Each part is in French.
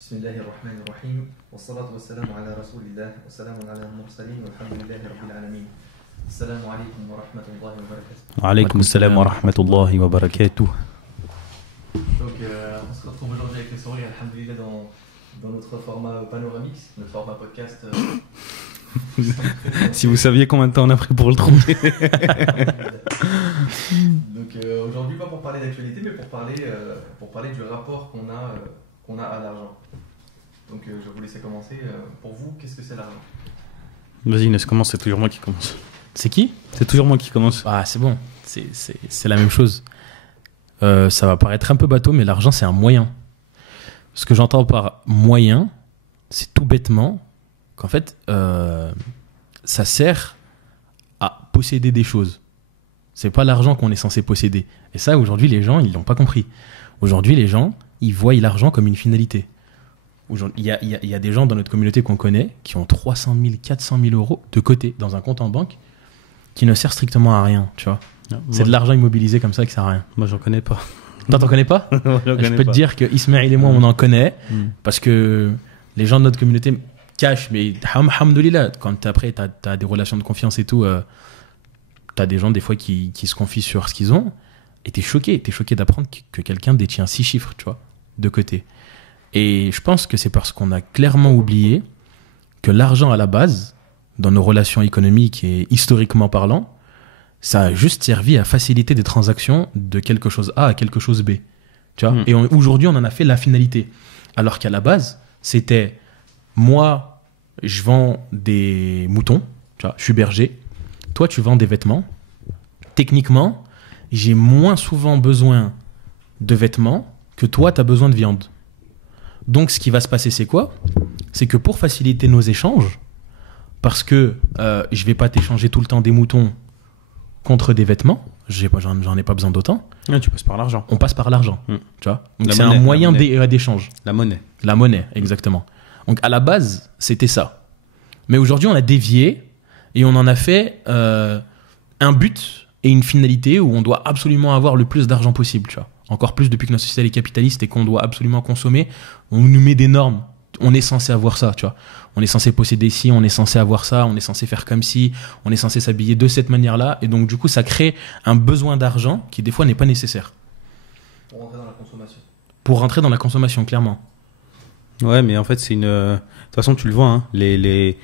بسم الله الرحمن الرحيم والصلاة والسلام على رسول الله والسلام على المرسلين والحمد لله رب العالمين. السلام عليكم ورحمة الله وبركاته. Alaykoum salam wa rahmatullahi wa barakatuh. Donc on se retrouve aujourd'hui avec le sourire, alhamdoulilah, dans notre format Panoramix, notre format podcast. Si vous saviez combien de temps on a pris pour le trouver. Donc aujourd'hui pas pour parler d'actualité mais pour parler du rapport qu'on a à l'argent. Donc je vais vous laisser commencer. Pour vous, qu'est-ce que c'est l'argent? Vas-y Inès, commence, c'est toujours moi qui commence. C'est qui? C'est toujours moi qui commence. Ah, c'est bon. C'est la même chose. Ça va paraître un peu bateau, mais l'argent, c'est un moyen. Ce que j'entends par moyen, c'est tout bêtement qu'en fait, ça sert à posséder des choses. C'est pas l'argent qu'on est censé posséder. Et ça, aujourd'hui, les gens, ils l'ont pas compris. Aujourd'hui, les gens, ils voient l'argent comme une finalité. Il y a des gens dans notre communauté qu'on connaît qui ont 300 000, 400 000 euros de côté dans un compte en banque qui ne sert strictement à rien, tu vois. C'est de l'argent immobilisé comme ça qui sert à rien. Moi, j'en connais pas. Toi, t'en connais pas? Je peux te dire que Ismaël et moi, on en connaît parce que les gens de notre communauté cachent, mais alhamdoulilah, quand après, t'as des relations de confiance et tout, t'as des gens des fois qui se confient sur ce qu'ils ont et t'es choqué d'apprendre que quelqu'un détient 6 chiffres, tu vois, de côté. Et je pense que c'est parce qu'on a clairement oublié que l'argent à la base, dans nos relations économiques et historiquement parlant, ça a juste servi à faciliter des transactions de quelque chose A à quelque chose B. Tu vois. Et aujourd'hui, on en a fait la finalité. Alors qu'à la base, c'était moi, je vends des moutons, tu vois, je suis berger, toi, tu vends des vêtements. Techniquement, j'ai moins souvent besoin de vêtements que toi, tu as besoin de viande. Donc, ce qui va se passer, c'est quoi? C'est que pour faciliter nos échanges, parce que je vais pas t'échanger tout le temps des moutons contre des vêtements, j'en ai pas besoin d'autant. Ouais, tu passes par l'argent. On passe par l'argent, tu vois. Donc, c'est monnaie, un moyen d'échange. La monnaie. La monnaie, exactement. Donc, à la base, c'était ça. Mais aujourd'hui, on a dévié et on en a fait un but et une finalité où on doit absolument avoir le plus d'argent possible, tu vois. Encore plus depuis que notre société est capitaliste et qu'on doit absolument consommer, on nous met des normes. On est censé avoir ça, tu vois. On est censé posséder ci, on est censé avoir ça, on est censé faire comme ci, on est censé s'habiller de cette manière-là. Et donc, du coup, ça crée un besoin d'argent qui, des fois, n'est pas nécessaire. Pour rentrer dans la consommation. Pour rentrer dans la consommation, clairement. Ouais, mais en fait, c'est une. De toute façon, tu le vois, hein, les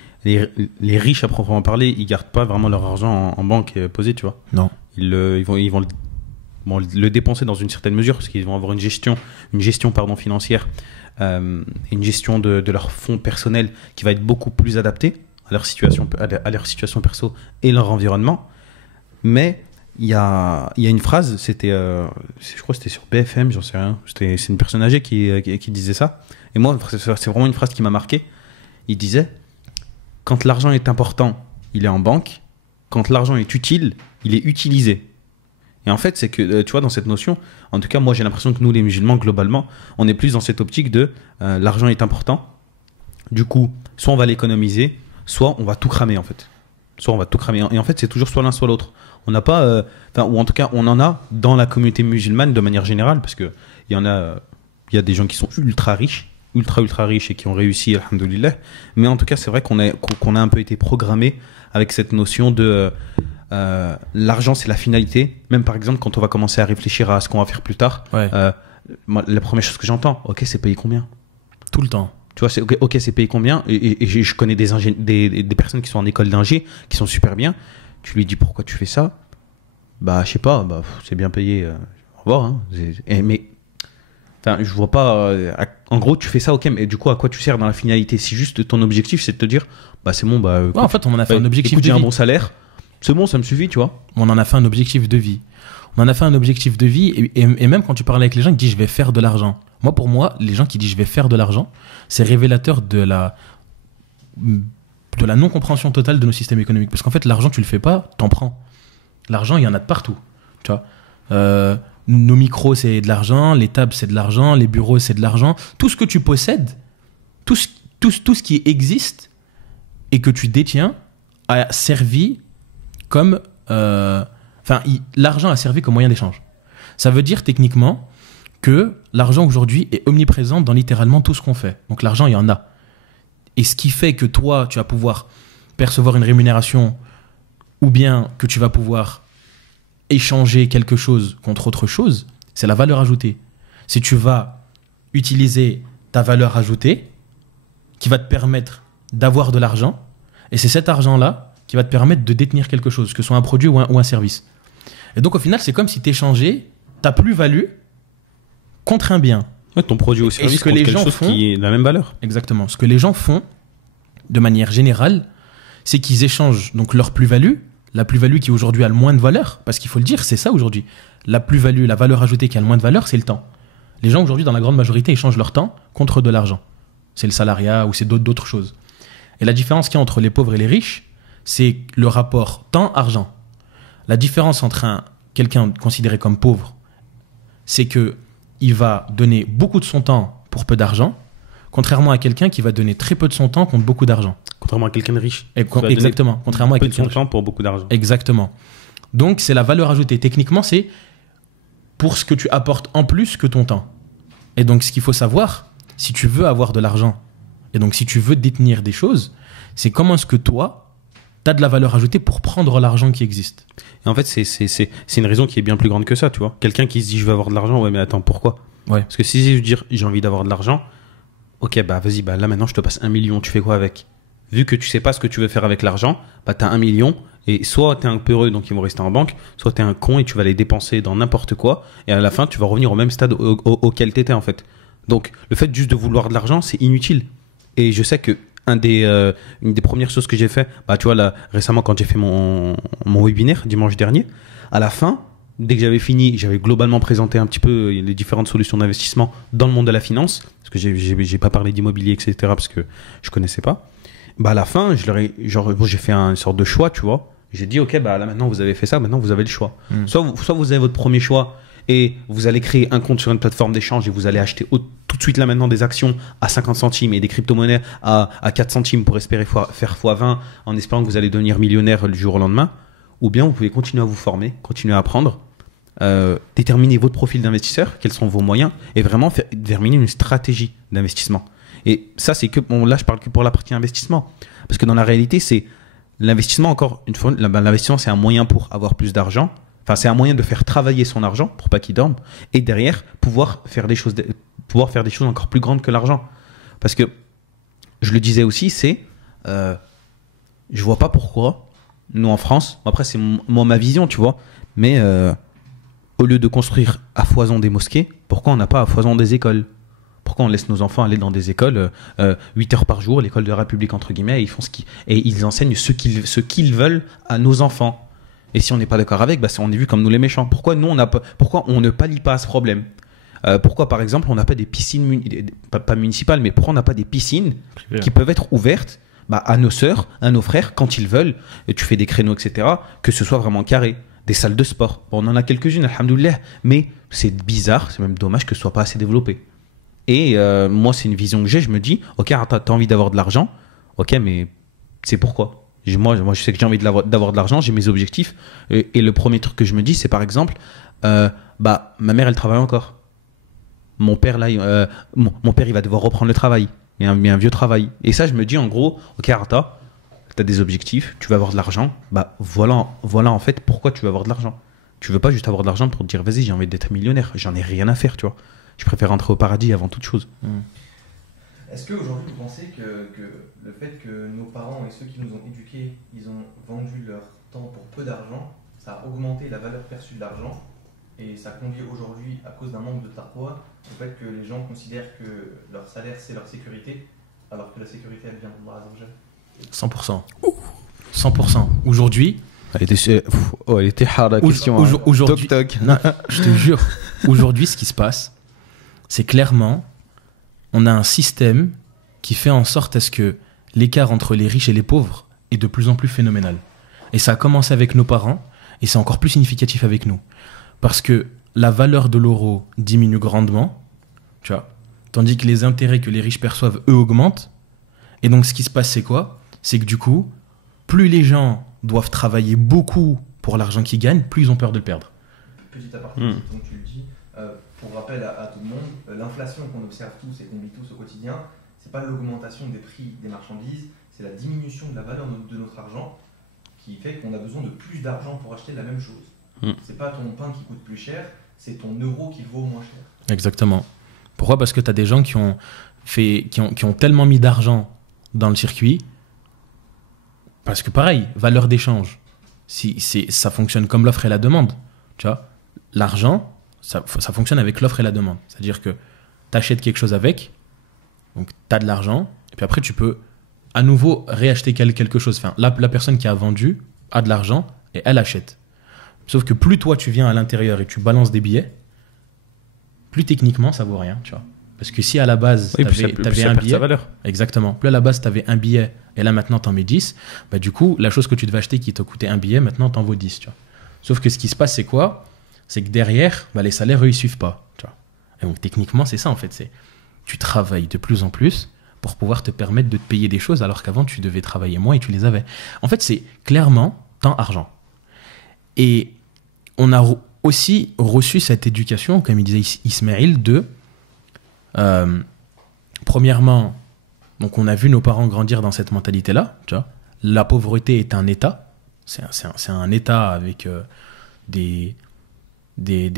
riches à proprement parler, ils gardent pas vraiment leur argent en banque posé, tu vois. Non. Ils vont le dépenser dans une certaine mesure parce qu'ils vont avoir une gestion financière, une gestion de leurs fonds personnels qui va être beaucoup plus adaptée à leur situation perso et leur environnement. Mais il y a une phrase, je crois que c'était sur BFM, j'en sais rien, c'est une personne âgée qui disait ça. Et moi, c'est vraiment une phrase qui m'a marqué. Il disait: quand l'argent est important, il est en banque. Quand l'argent est utile, il est utilisé. Et en fait, c'est que, tu vois, dans cette notion, en tout cas, moi, j'ai l'impression que nous, les musulmans, globalement, on est plus dans cette optique de l'argent est important. Du coup, soit on va l'économiser, soit on va tout cramer, en fait. Et en fait, c'est toujours soit l'un, soit l'autre. On n'a pas, ou en tout cas, on en a dans la communauté musulmane de manière générale, parce qu'il y a des gens qui sont ultra riches et qui ont réussi, alhamdoulilah. Mais en tout cas, c'est vrai qu'on a un peu été programmé avec cette notion de l'argent, c'est la finalité. Même par exemple, quand on va commencer à réfléchir à ce qu'on va faire plus tard, Ouais. Moi, la première chose que j'entends, ok, c'est payé combien? Tout le temps. Tu vois, c'est ok, c'est payé combien? Et je connais des personnes qui sont en école d'ingé, qui sont super bien. Tu lui dis pourquoi tu fais ça? Bah, je sais pas, c'est bien payé. Au revoir. Hein. Mais je vois pas. En gros, tu fais ça, ok, mais du coup, à quoi tu sers dans la finalité? Si juste ton objectif, c'est de te dire, bah, c'est bon, Ouais, en fait, on en a fait un objectif écoute, de j'ai un vie. bon salaire, c'est bon, ça me suffit, tu vois. On en a fait un objectif de vie. Et même quand tu parles avec les gens qui disent je vais faire de l'argent. Pour moi, les gens qui disent je vais faire de l'argent, c'est révélateur de la non-compréhension totale de nos systèmes économiques. Parce qu'en fait, l'argent, tu le fais pas, t'en prends. L'argent, il y en a de partout. Tu vois. Nos micros, c'est de l'argent, les tables, c'est de l'argent, les bureaux, c'est de l'argent. Tout ce que tu possèdes, tout ce qui existe et que tu détiens a servi comme... l'argent a servi comme moyen d'échange. Ça veut dire techniquement que l'argent aujourd'hui est omniprésent dans littéralement tout ce qu'on fait. Donc l'argent, il y en a. Et ce qui fait que toi, tu vas pouvoir percevoir une rémunération ou bien que tu vas pouvoir échanger quelque chose contre autre chose, c'est la valeur ajoutée. Si tu vas utiliser ta valeur ajoutée qui va te permettre d'avoir de l'argent, et c'est cet argent-là qui va te permettre de détenir quelque chose, que ce soit un produit ou un service. Et donc au final, c'est comme si tu échangeais ta plus-value contre un bien. Ouais, ton produit ou service contre quelque chose qui est de la même valeur. Exactement. Ce que les gens font, de manière générale, c'est qu'ils échangent donc leur plus-value, la plus-value qui aujourd'hui a le moins de valeur, parce qu'il faut le dire, c'est ça aujourd'hui. La plus-value, la valeur ajoutée qui a le moins de valeur, c'est le temps. Les gens aujourd'hui, dans la grande majorité, échangent leur temps contre de l'argent. C'est le salariat ou c'est d'autres choses. Et la différence qu'il y a entre les pauvres et les riches, c'est le rapport temps-argent. La différence entre quelqu'un considéré comme pauvre, c'est qu'il va donner beaucoup de son temps pour peu d'argent, contrairement à quelqu'un qui va donner très peu de son temps contre beaucoup d'argent. Contrairement à quelqu'un de riche. Exactement. Contrairement à quelqu'un de son temps pour beaucoup d'argent. Exactement. Donc, c'est la valeur ajoutée. Techniquement, c'est pour ce que tu apportes en plus que ton temps. Et donc, ce qu'il faut savoir, si tu veux avoir de l'argent, et donc si tu veux détenir des choses, c'est comment est-ce que toi, tu as de la valeur ajoutée pour prendre l'argent qui existe. Et en fait, c'est une raison qui est bien plus grande que ça, tu vois. Quelqu'un qui se dit, je veux avoir de l'argent, ouais, mais attends, pourquoi ? Ouais. Parce que si je veux dire, j'ai envie d'avoir de l'argent, ok, bah vas-y, bah là maintenant, je te passe 1 million, tu fais quoi avec ? Vu que tu sais pas ce que tu veux faire avec l'argent, bah t'as 1 million, et soit t'es un peureux, donc ils vont rester en banque, soit t'es un con et tu vas les dépenser dans n'importe quoi, et à la fin, tu vas revenir au même stade auquel t'étais, en fait. Donc, le fait juste de vouloir de l'argent, c'est inutile. Et je sais que une des premières choses que j'ai fait, bah tu vois là récemment quand j'ai fait mon webinaire dimanche dernier, à la fin, dès que j'avais fini, j'avais globalement présenté un petit peu les différentes solutions d'investissement dans le monde de la finance, parce que j'ai pas parlé d'immobilier, etc., parce que je connaissais pas. Bah à la fin, j'ai fait une sorte de choix, tu vois. J'ai dit ok, bah là maintenant vous avez fait ça, maintenant vous avez le choix. Soit vous avez votre premier choix et vous allez créer un compte sur une plateforme d'échange et vous allez acheter tout de suite là maintenant des actions à 50 centimes et des crypto-monnaies à 4 centimes pour espérer faire x20 en espérant que vous allez devenir millionnaire du jour au lendemain. Ou bien vous pouvez continuer à vous former, continuer à apprendre, déterminer votre profil d'investisseur, quels sont vos moyens et vraiment déterminer une stratégie d'investissement. Et ça, c'est que, bon, là je parle que pour la partie investissement. Parce que dans la réalité, c'est l'investissement, encore une fois, l'investissement c'est un moyen pour avoir plus d'argent. Enfin, c'est un moyen de faire travailler son argent pour pas qu'il dorme et derrière pouvoir faire des choses encore plus grandes que l'argent. Parce que je le disais aussi, je vois pas pourquoi nous en France, après c'est ma vision, tu vois, mais au lieu de construire à foison des mosquées, pourquoi on n'a pas à foison des écoles ? Pourquoi on laisse nos enfants aller dans des écoles 8 heures par jour, l'école de la République entre guillemets, et ils enseignent ce qu'ils veulent à nos enfants. Et si on n'est pas d'accord avec, bah on est vu comme nous les méchants. Pourquoi on ne pallie pas à ce problème ? Pourquoi, par exemple, on n'a pas des piscines, pas municipales, mais pourquoi on n'a pas des piscines qui peuvent être ouvertes à nos sœurs, à nos frères, quand ils veulent, et tu fais des créneaux, etc., que ce soit vraiment carré. Des salles de sport. Bon, on en a quelques-unes, alhamdoulilah, mais c'est bizarre, c'est même dommage que ce soit pas assez développé. Et moi, c'est une vision que j'ai, je me dis, ok, t'as envie d'avoir de l'argent, ok, mais c'est pourquoi ? Moi, je sais que j'ai envie d'avoir de l'argent, j'ai mes objectifs. Et le premier truc que je me dis, c'est par exemple, ma mère, elle travaille encore. Mon père, là, mon père, il va devoir reprendre le travail. Mais un vieux travail. Et ça, je me dis, en gros, ok, Arta, tu as des objectifs, tu veux avoir de l'argent. Bah, voilà en fait pourquoi tu veux avoir de l'argent. Tu veux pas juste avoir de l'argent pour te dire, vas-y, j'ai envie d'être millionnaire. J'en ai rien à faire, tu vois. Je préfère rentrer au paradis avant toute chose. Est-ce qu'aujourd'hui, vous pensez que le fait que nos parents et ceux qui nous ont éduqués, ils ont vendu leur temps pour peu d'argent, ça a augmenté la valeur perçue de l'argent et ça conduit aujourd'hui, à cause d'un manque de taqwa, au fait que les gens considèrent que leur salaire, c'est leur sécurité, alors que la sécurité, elle vient d'Allah Azza wa Jal ? 100%. 100%. Aujourd'hui... Elle était hard la question. Aujourd'hui, toc, toc. Non, je te jure, aujourd'hui, ce qui se passe, c'est clairement, on a un système qui fait en sorte à ce que l'écart entre les riches et les pauvres est de plus en plus phénoménal. Et ça a commencé avec nos parents, et c'est encore plus significatif avec nous. Parce que la valeur de l'euro diminue grandement, tu vois, tandis que les intérêts que les riches perçoivent, eux, augmentent. Et donc, ce qui se passe, c'est quoi ? C'est que du coup, plus les gens doivent travailler beaucoup pour l'argent qu'ils gagnent, plus ils ont peur de le perdre. Petit aparté, donc tu le dis, Pour rappel à tout le monde, l'inflation qu'on observe tous et qu'on vit tous au quotidien, c'est pas l'augmentation des prix des marchandises, c'est la diminution de la valeur de notre argent qui fait qu'on a besoin de plus d'argent pour acheter la même chose. C'est pas ton pain qui coûte plus cher, c'est ton euro qui vaut moins cher. Exactement. Pourquoi ? Parce que tu as des gens qui ont tellement mis d'argent dans le circuit, parce que pareil, valeur d'échange, ça fonctionne comme l'offre et la demande. Tu vois, l'argent, ça fonctionne avec l'offre et la demande. C'est-à-dire que tu achètes quelque chose avec, donc tu as de l'argent, et puis après tu peux à nouveau réacheter quelque chose. Enfin, la personne qui a vendu a de l'argent et elle achète. Sauf que plus toi tu viens à l'intérieur et tu balances des billets, plus techniquement ça vaut rien, tu vois. Parce que si à la base tu avais un billet, exactement. Plus à la base tu avais un billet et là maintenant tu en mets 10, bah du coup la chose que tu devais acheter qui t'a coûté un billet, maintenant tu en vaut 10, tu vois. Sauf que ce qui se passe c'est quoi ? C'est que derrière, bah, les salaires eux ils suivent pas, tu vois. Et donc techniquement c'est ça en fait, c'est tu travailles de plus en plus pour pouvoir te permettre de te payer des choses alors qu'avant tu devais travailler moins et tu les avais. En fait c'est clairement temps-argent. Et on a aussi reçu cette éducation, comme il disait Ismaël, de premièrement, donc on a vu nos parents grandir dans cette mentalité-là, tu vois. La pauvreté est un état, c'est un état avec des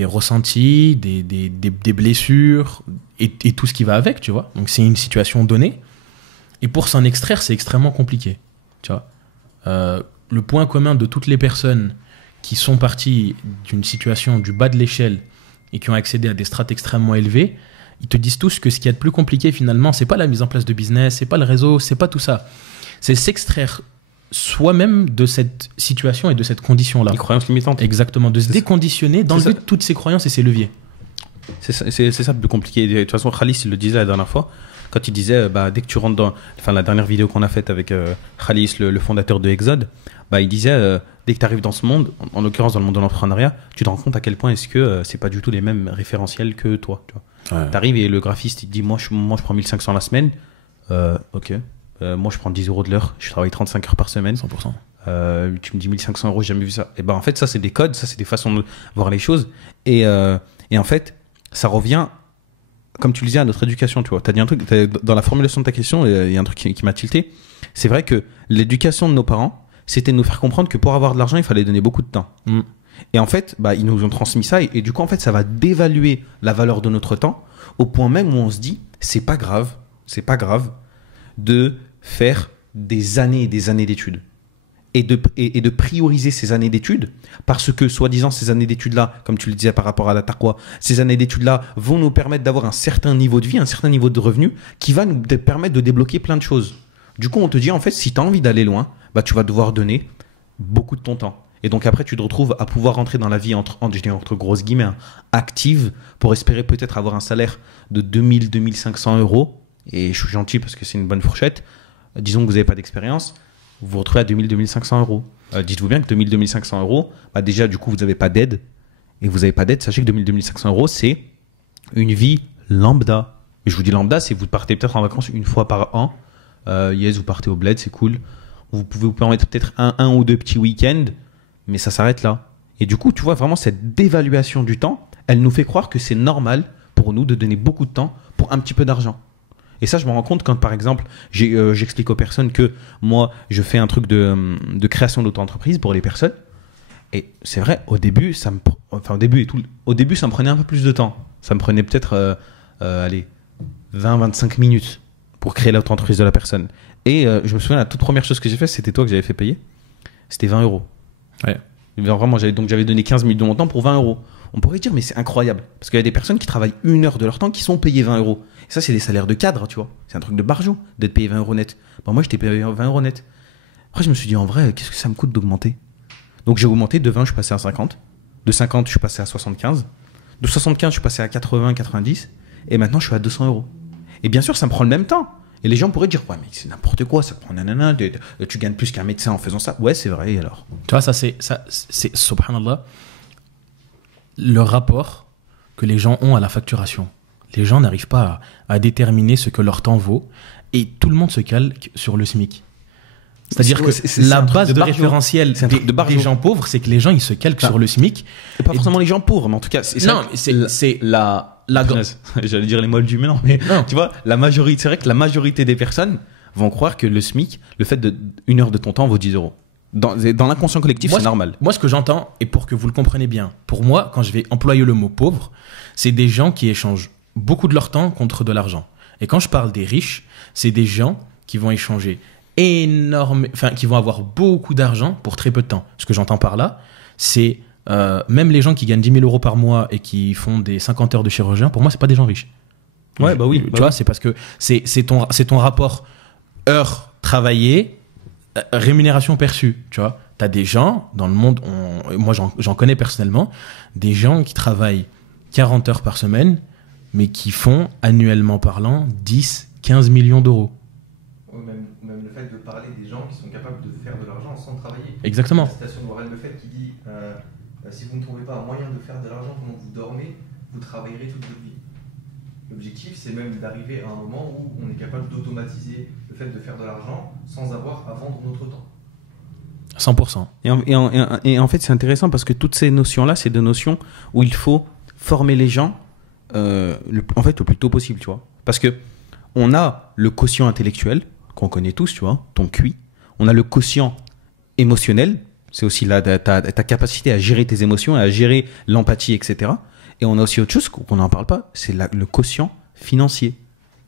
ressentis, des blessures et tout ce qui va avec, tu vois. Donc c'est une situation donnée. Et pour s'en extraire, c'est extrêmement compliqué, tu vois. Le point commun de toutes les personnes qui sont partis d'une situation du bas de l'échelle et qui ont accédé à des strates extrêmement élevées, ils te disent tous que ce qui est le plus compliqué finalement, c'est pas la mise en place de business, c'est pas le réseau, c'est pas tout ça. C'est s'extraire soi-même de cette situation et de cette condition-là. Les croyances limitantes. Exactement, de se déconditionner, d'enlever toutes ces croyances et ces leviers. C'est ça le plus compliqué. De toute façon, Khalis il le disait la dernière fois, quand il disait, dès que tu rentres dans... Enfin, la dernière vidéo qu'on a faite avec Khalis, le fondateur de Exode, il disait, dès que tu arrives dans ce monde, en l'occurrence dans le monde de l'entrepreneuriat, tu te rends compte à quel point est-ce que c'est pas du tout les mêmes référentiels que toi. Tu vois. Ouais. Tu arrives et le graphiste, il te dit, moi je prends 1500 la semaine. Ok. Moi, je prends 10 € de l'heure. Je travaille 35 heures par semaine. 100%. Tu me dis 1500 €, j'ai jamais vu ça. Et en fait, ça, c'est des codes, ça, c'est des façons de voir les choses. Et en fait, ça revient, comme tu le disais, à notre éducation. Tu vois, t'as dit un truc, dans la formulation de ta question, il y a un truc qui m'a tilté. C'est vrai que l'éducation de nos parents, c'était de nous faire comprendre que pour avoir de l'argent, il fallait donner beaucoup de temps. Et en fait, ils nous ont transmis ça. Et du coup, en fait, ça va dévaluer la valeur de notre temps au point même où on se dit, c'est pas grave de faire des années et des années d'études et de prioriser ces années d'études parce que, soi-disant, ces années d'études-là, comme tu le disais par rapport à la taqwa, ces années d'études-là vont nous permettre d'avoir un certain niveau de vie, un certain niveau de revenu qui va nous permettre de débloquer plein de choses. Du coup, on te dit, en fait, si tu as envie d'aller loin, tu vas devoir donner beaucoup de ton temps. Et donc après, tu te retrouves à pouvoir rentrer dans la vie entre grosses guillemets, active, pour espérer peut-être avoir un salaire de 2000, 2500 €. Et je suis gentil parce que c'est une bonne fourchette. Disons que vous n'avez pas d'expérience, vous vous retrouvez à 2000, 2500 €. Dites-vous bien que 2000, 2500 €, déjà, du coup, vous n'avez pas d'aide. Et vous n'avez pas d'aide, sachez que 2000, 2500 €, c'est une vie lambda. Et je vous dis lambda, c'est que vous partez peut-être en vacances une fois par an. Vous partez au bled, c'est cool. Vous pouvez vous permettre peut-être un ou deux petits week-ends, mais ça s'arrête là. Et du coup, tu vois, vraiment, cette dévaluation du temps, elle nous fait croire que c'est normal pour nous de donner beaucoup de temps pour un petit peu d'argent. Et ça, je me rends compte quand, par exemple, j'explique aux personnes que moi, je fais un truc de création d'auto-entreprise pour les personnes. Et c'est vrai, au début, ça me prenait un peu plus de temps. Ça me prenait peut-être 20-25 minutes pour créer l'auto-entreprise de la personne. Et je me souviens, la toute première chose que j'ai fait, c'était toi que j'avais fait payer. C'était 20 €. Ouais. Vraiment, j'avais donné 15 minutes de mon temps pour 20 €. On pourrait dire, mais c'est incroyable. Parce qu'il y a des personnes qui travaillent 1 heure de leur temps qui sont payées 20 €. Et ça, c'est des salaires de cadre, tu vois. C'est un truc de barjot d'être payé 20 € net. Moi, j'étais payé 20 € net. Après, je me suis dit, en vrai, qu'est-ce que ça me coûte d'augmenter ? Donc, j'ai augmenté. De 20, je suis passé à 50. De 50, je suis passé à 75. De 75, je suis passé à 80, 90. Et maintenant, je suis à 200 €. Et bien sûr, ça me prend le même temps. Et les gens pourraient dire, ouais, mais c'est n'importe quoi, ça prend nanana, tu gagnes plus qu'un médecin en faisant ça. Ouais, c'est vrai, et alors ? Tu vois, ça, c'est subhanallah, le rapport que les gens ont à la facturation. Les gens n'arrivent pas à déterminer ce que leur temps vaut, et tout le monde se calque sur le SMIC. C'est-à-dire que la base de référentiel des gens pauvres, c'est que les gens, ils se calquent sur le SMIC. Et pas forcément les gens pauvres, mais en tout cas, c'est la j'allais dire les moldus, mais non, mais non. Tu vois, c'est vrai que la majorité des personnes vont croire que le SMIC, le fait de 1 heure de ton temps vaut 10 euros. Dans l'inconscient collectif, c'est normal. Moi, ce que j'entends, et pour que vous le compreniez bien, pour moi, quand je vais employer le mot pauvre, c'est des gens qui échangent beaucoup de leur temps contre de l'argent. Et quand je parle des riches, c'est des gens qui vont échanger qui vont avoir beaucoup d'argent pour très peu de temps. Ce que j'entends par là, c'est même les gens qui gagnent 10 000 euros par mois et qui font des 50 heures de chirurgien, pour moi, c'est pas des gens riches. Ouais, bah oui. Tu vois, c'est parce que c'est ton rapport heure travaillée, rémunération perçue. Tu vois, t'as des gens dans le monde, moi j'en connais personnellement, des gens qui travaillent 40 heures par semaine, mais qui font annuellement parlant 10, 15 millions d'euros. Même le fait de parler des gens qui sont capables de faire de l'argent sans travailler. Exactement. La citation de Warren Buffett qui dit si vous ne trouvez pas un moyen de faire de l'argent pendant que vous dormez, vous travaillerez toute votre vie. L'objectif, c'est même d'arriver à un moment où on est capable d'automatiser le fait de faire de l'argent sans avoir à vendre notre temps. 100%. Et en fait, c'est intéressant parce que toutes ces notions-là, c'est des notions où il faut former les gens en fait, le plus tôt possible, tu vois. Parce que on a le quotient intellectuel, qu'on connaît tous, tu vois, ton QI. On a le quotient émotionnel, c'est aussi ta capacité à gérer tes émotions, à gérer l'empathie, etc. Et on a aussi autre chose qu'on n'en parle pas, c'est le quotient financier.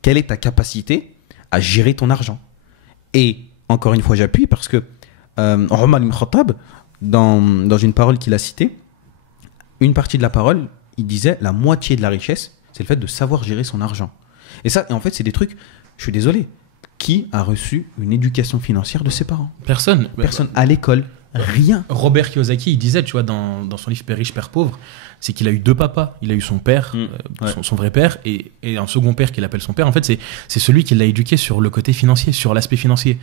Quelle est ta capacité à gérer ton argent? Et encore une fois, j'appuie parce que Omar ibn Khattab, dans une parole qu'il a citée, une partie de la parole, il disait la moitié de la richesse, c'est le fait de savoir gérer son argent. Et ça, en fait, c'est des trucs, je suis désolé, qui a reçu une éducation financière de ses parents? Personne. À l'école, rien. Robert Kiyosaki, il disait, tu vois, dans son livre Père riche, Père pauvre, c'est qu'il a eu 2 papas. Il a eu son père, son vrai père, et un second père qu'il appelle son père. En fait, c'est celui qui l'a éduqué sur le côté financier, sur l'aspect financier.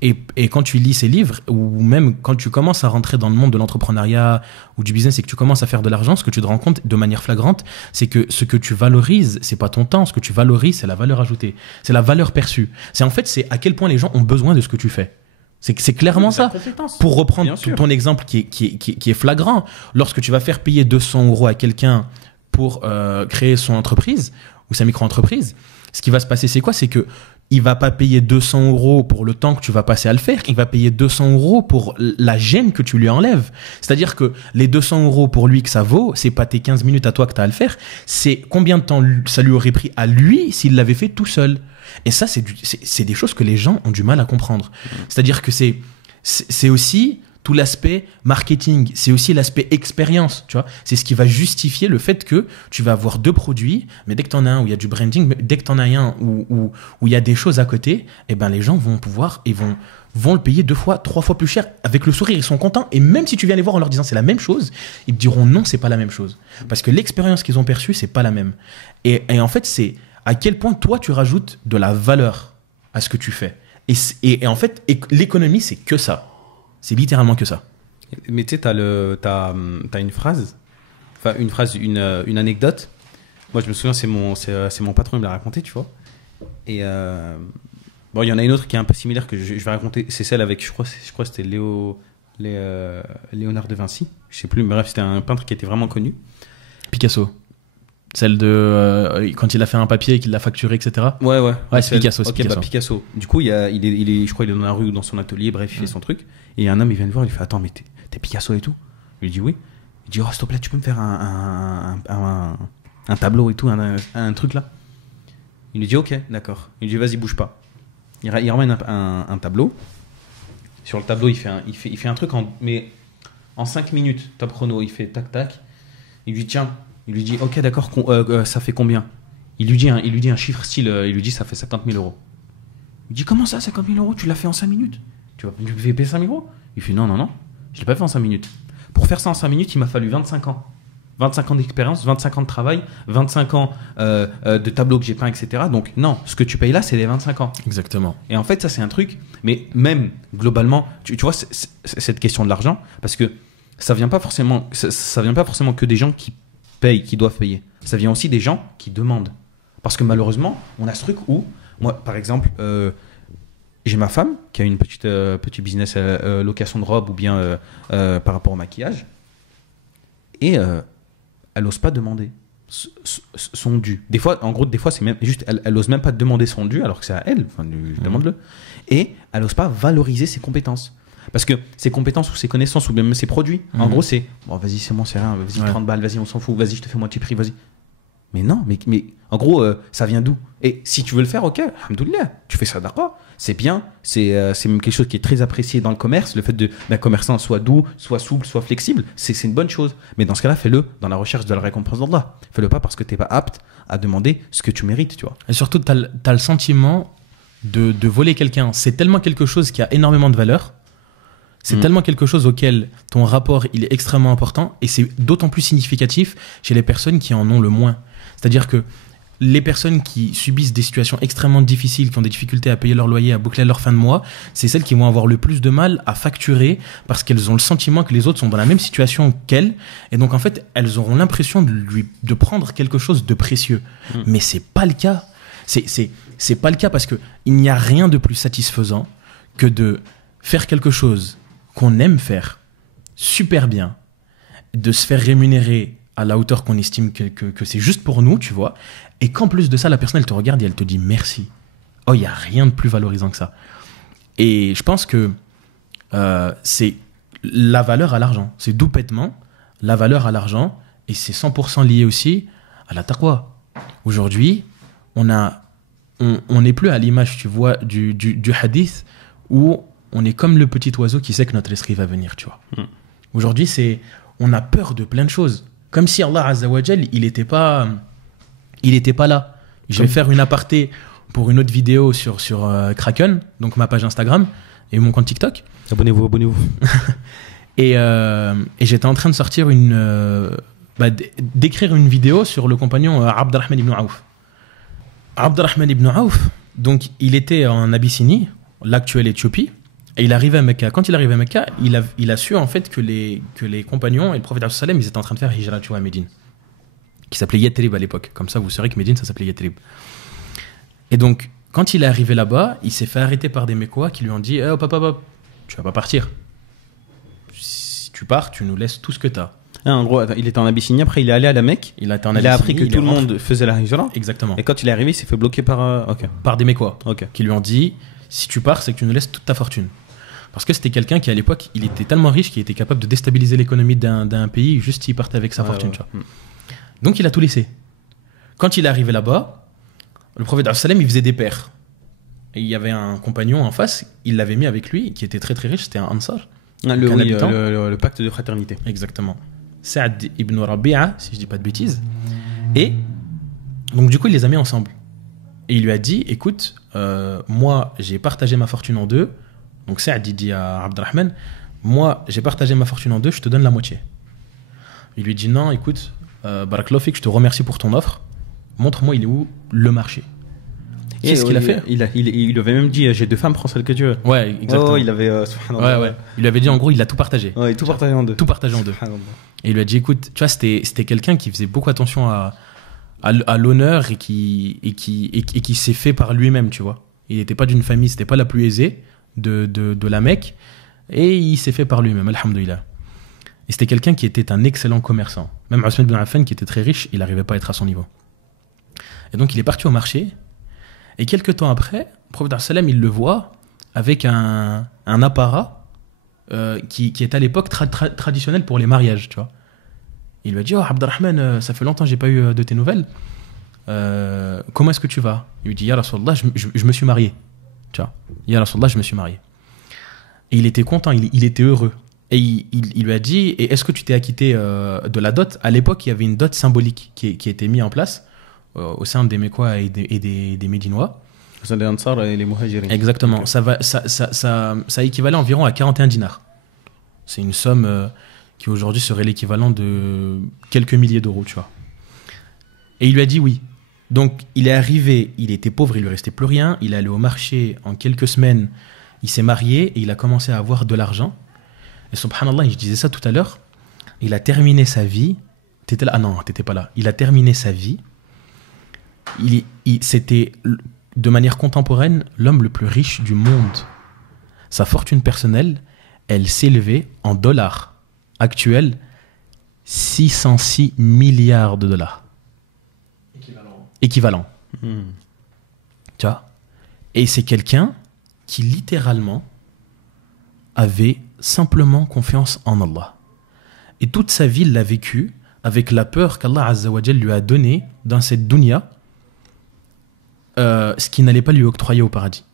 Et quand tu lis ses livres, ou même quand tu commences à rentrer dans le monde de l'entrepreneuriat ou du business et que tu commences à faire de l'argent, ce que tu te rends compte de manière flagrante, c'est que ce que tu valorises, c'est pas ton temps. Ce que tu valorises, c'est la valeur ajoutée. C'est la valeur perçue. C'est à quel point les gens ont besoin de ce que tu fais. C'est clairement ça. Pour reprendre ton exemple qui est flagrant, lorsque tu vas faire payer 200 euros à quelqu'un pour créer son entreprise ou sa micro-entreprise, ce qui va se passer, c'est quoi? C'est que il va pas payer 200 euros pour le temps que tu vas passer à le faire. Il va payer 200 euros pour la gêne que tu lui enlèves. C'est-à-dire que les 200 euros pour lui que ça vaut, c'est pas tes 15 minutes à toi que tu as à le faire. C'est combien de temps ça lui aurait pris à lui s'il l'avait fait tout seul. Et ça, c'est des choses que les gens ont du mal à comprendre. C'est-à-dire que c'est aussi tout l'aspect marketing, c'est aussi l'aspect expérience, tu vois. C'est ce qui va justifier le fait que tu vas avoir 2 produits, mais dès que tu en as un où il y a du branding, dès que tu en as un où il y a des choses à côté, eh ben les gens vont pouvoir et vont le payer 2 fois, 3 fois plus cher avec le sourire. Ils sont contents. Et même si tu viens les voir en leur disant c'est la même chose, ils te diront non, c'est pas la même chose. Parce que l'expérience qu'ils ont perçue, c'est pas la même. Et en fait, c'est à quel point toi, tu rajoutes de la valeur à ce que tu fais. Et en fait, l'économie, c'est que ça. C'est littéralement que ça. Mais tu sais, t'as une phrase, une anecdote. Moi, je me souviens, c'est mon patron qui me l'a raconté, tu vois. Et bon, il y en a une autre qui est un peu similaire que je vais raconter. C'est celle avec, je crois que c'était Léonard de Vinci. Je sais plus, mais bref, c'était un peintre qui était vraiment connu. Picasso. Celle de quand il a fait un papier et qu'il l'a facturé, etc. Ouais, c'est Picasso. Ok, Picasso. Picasso. Du coup, je crois qu'il est dans la rue ou dans son atelier, bref, il fait son truc. Et il y a un homme, il vient me voir, il fait attends, mais t'es Picasso et tout? Je lui dis oui. Il dit oh, s'il te plaît, tu peux me faire un tableau et tout, un truc là? Il lui dit ok, d'accord. Il lui dit vas-y, bouge pas. Il ramène un tableau. Sur le tableau, il fait un truc mais en 5 minutes, top chrono, il fait tac tac. Il lui dit tiens. Il lui dit ok d'accord, ça fait combien? Il lui dit un chiffre style, il lui dit ça fait 50 000 euros. Il dit comment ça 50 000 euros? Tu l'as fait en 5 minutes? Tu vas payer 5 000 euros? Il fait non, je l'ai pas fait en 5 minutes. Pour faire ça en 5 minutes, il m'a fallu 25 ans. 25 ans d'expérience, 25 ans de travail, 25 ans de tableaux que j'ai peints, etc. Donc non, ce que tu payes là, c'est les 25 ans. Exactement. Et en fait, ça c'est un truc, mais même globalement, tu vois, cette question de l'argent, parce que ça vient pas forcément que des gens qui doivent payer. Ça vient aussi des gens qui demandent. Parce que malheureusement, on a ce truc où, moi, par exemple, j'ai ma femme qui a une petit business location de robe ou bien par rapport au maquillage. Et elle n'ose pas demander son dû. Des fois, c'est même juste, elle n'ose même pas demander son dû alors que c'est à elle. Enfin, demande-le. Et elle n'ose pas valoriser ses compétences. Parce que ses compétences ou ses connaissances ou même ses produits, en gros, c'est bon, vas-y, c'est bon, c'est rien, vas-y, 30 balles, vas-y, on s'en fout, vas-y, je te fais moitié prix, vas-y. Mais non, mais en gros, ça vient d'où? Et si tu veux le faire, ok, alhamdoulilah, tu fais ça d'accord, c'est bien, c'est même quelque chose qui est très apprécié dans le commerce, le fait d'un commerçant soit doux, soit souple, soit flexible, c'est une bonne chose. Mais dans ce cas-là, fais-le dans la recherche de la récompense d'Allah. Fais-le pas parce que tu n'es pas apte à demander ce que tu mérites, tu vois. Et surtout, tu as le sentiment de voler quelqu'un. C'est tellement quelque chose qui a énormément de valeur. C'est tellement quelque chose auquel ton rapport il est extrêmement important et c'est d'autant plus significatif chez les personnes qui en ont le moins. C'est-à-dire que les personnes qui subissent des situations extrêmement difficiles, qui ont des difficultés à payer leur loyer, à boucler leur fin de mois, c'est celles qui vont avoir le plus de mal à facturer parce qu'elles ont le sentiment que les autres sont dans la même situation qu'elles. Et donc, en fait, elles auront l'impression de prendre quelque chose de précieux. Mais c'est pas le cas. C'est pas le cas parce qu'il n'y a rien de plus satisfaisant que de faire quelque chose qu'on aime faire super bien, de se faire rémunérer à la hauteur qu'on estime que c'est juste pour nous, tu vois, et qu'en plus de ça, la personne, elle te regarde et elle te dit merci. Oh, il n'y a rien de plus valorisant que ça. Et je pense que c'est la valeur à l'argent. C'est tout bêtement la valeur à l'argent, et c'est 100% lié aussi à la taqwa. Aujourd'hui, on n'est plus à l'image, tu vois, du hadith où on est comme le petit oiseau qui sait que notre esprit va venir, tu vois. Aujourd'hui, on a peur de plein de choses. Comme si Allah Azza wa Jal, il était pas là. Je vais faire une aparté pour une autre vidéo sur Kraken, donc ma page Instagram et mon compte TikTok. Abonnez-vous. Et j'étais en train de sortir d'écrire une vidéo sur le compagnon Abdurrahman ibn Auf. Abdurrahman ibn Auf, donc il était en Abyssinie, l'actuelle Éthiopie. Et il arrivait à Mecca. Quand il arrivait à Mecca, il a su en fait que les compagnons et le prophète sallam, ils étaient en train de faire hijra, tu vois, à Médine, qui s'appelait Yatrib à l'époque. Comme ça, vous saurez que Médine, ça s'appelait Yatrib. Et donc, quand il est arrivé là-bas, il s'est fait arrêter par des Mécois qui lui ont dit papa, tu vas pas partir. Si tu pars, tu nous laisses tout ce que tu as. En gros, il était en Abyssinie, après il est allé à la Mecque. Il a appris que tout le monde faisait la hijra. Exactement. Et quand il est arrivé, il s'est fait bloquer par des Mécois qui lui ont dit si tu pars, c'est que tu nous laisses toute ta fortune. Parce que c'était quelqu'un qui, à l'époque, il était tellement riche qu'il était capable de déstabiliser l'économie d'un pays juste s'il partait avec sa fortune. Tu vois. Donc, il a tout laissé. Quand il est arrivé là-bas, le prophète sallam, il faisait des paires. Et il y avait un compagnon en face, il l'avait mis avec lui, qui était très très riche, c'était un Ansar. Le pacte de fraternité. Exactement. Saad ibn Rabi'a, si je dis pas de bêtises. Et donc, du coup, il les a mis ensemble. Et il lui a dit, écoute, moi, j'ai partagé ma fortune en deux. Donc Saad dit à Abdurrahman, moi j'ai partagé ma fortune en deux, je te donne la moitié. Il lui dit non, écoute, Barakallahu fik, je te remercie pour ton offre, montre-moi il est où le marché. Et ce qu'il a fait. Il avait même dit j'ai 2 femmes, prends celle que tu veux. Ouais, exactement. Il avait ouais. Il lui avait dit en gros il a tout partagé. Ouais, tout partagé en deux. Tout partagé en deux. Et il lui a dit écoute, tu vois, c'était quelqu'un qui faisait beaucoup attention à l'honneur et qui s'est fait par lui-même, tu vois. Il n'était pas d'une famille, c'était pas la plus aisée de la Mecque, et il s'est fait par lui-même, alhamdoulilah. Et c'était quelqu'un qui était un excellent commerçant. Même Ousmane ibn Affan, qui était très riche, il n'arrivait pas à être à son niveau. Et donc il est parti au marché, et quelques temps après, le prophète sallam, il le voit avec un apparat qui est à l'époque traditionnel pour les mariages, tu vois. Il lui a dit oh Abdurrahman, ça fait longtemps que j'ai pas eu de tes nouvelles, comment est-ce que tu vas? Il lui dit ya Rasulallah, je me suis marié. Tu vois, ya Rasulallah, je me suis marié. Et il était content, il était heureux. Et il lui a dit, et est-ce que tu t'es acquitté de la dot? À l'époque, il y avait une dot symbolique qui était mise en place au sein des Mécois et des Médinois. Au sein des Ansar et les Muhajirin. Exactement. Okay. Ça équivalait environ à 41 dinars. C'est une somme qui aujourd'hui serait l'équivalent de quelques milliers d'euros, tu vois. Et il lui a dit oui. Donc, il est arrivé, il était pauvre, il lui restait plus rien. Il est allé au marché en quelques semaines. Il s'est marié et il a commencé à avoir de l'argent. Et subhanallah, je disais ça tout à l'heure. Il a terminé sa vie. T'étais là? Ah non, t'étais pas là. Il a terminé sa vie. C'était de manière contemporaine, l'homme le plus riche du monde, sa fortune personnelle, elle s'élevait en dollars actuels 606 milliards de dollars. Équivalent. Tu vois? Et c'est quelqu'un qui littéralement avait simplement confiance en Allah. Et toute sa vie, il l'a vécu avec la peur qu'Allah Azza wa Jal lui a donné dans cette dunya ce qui n'allait pas lui octroyer au paradis.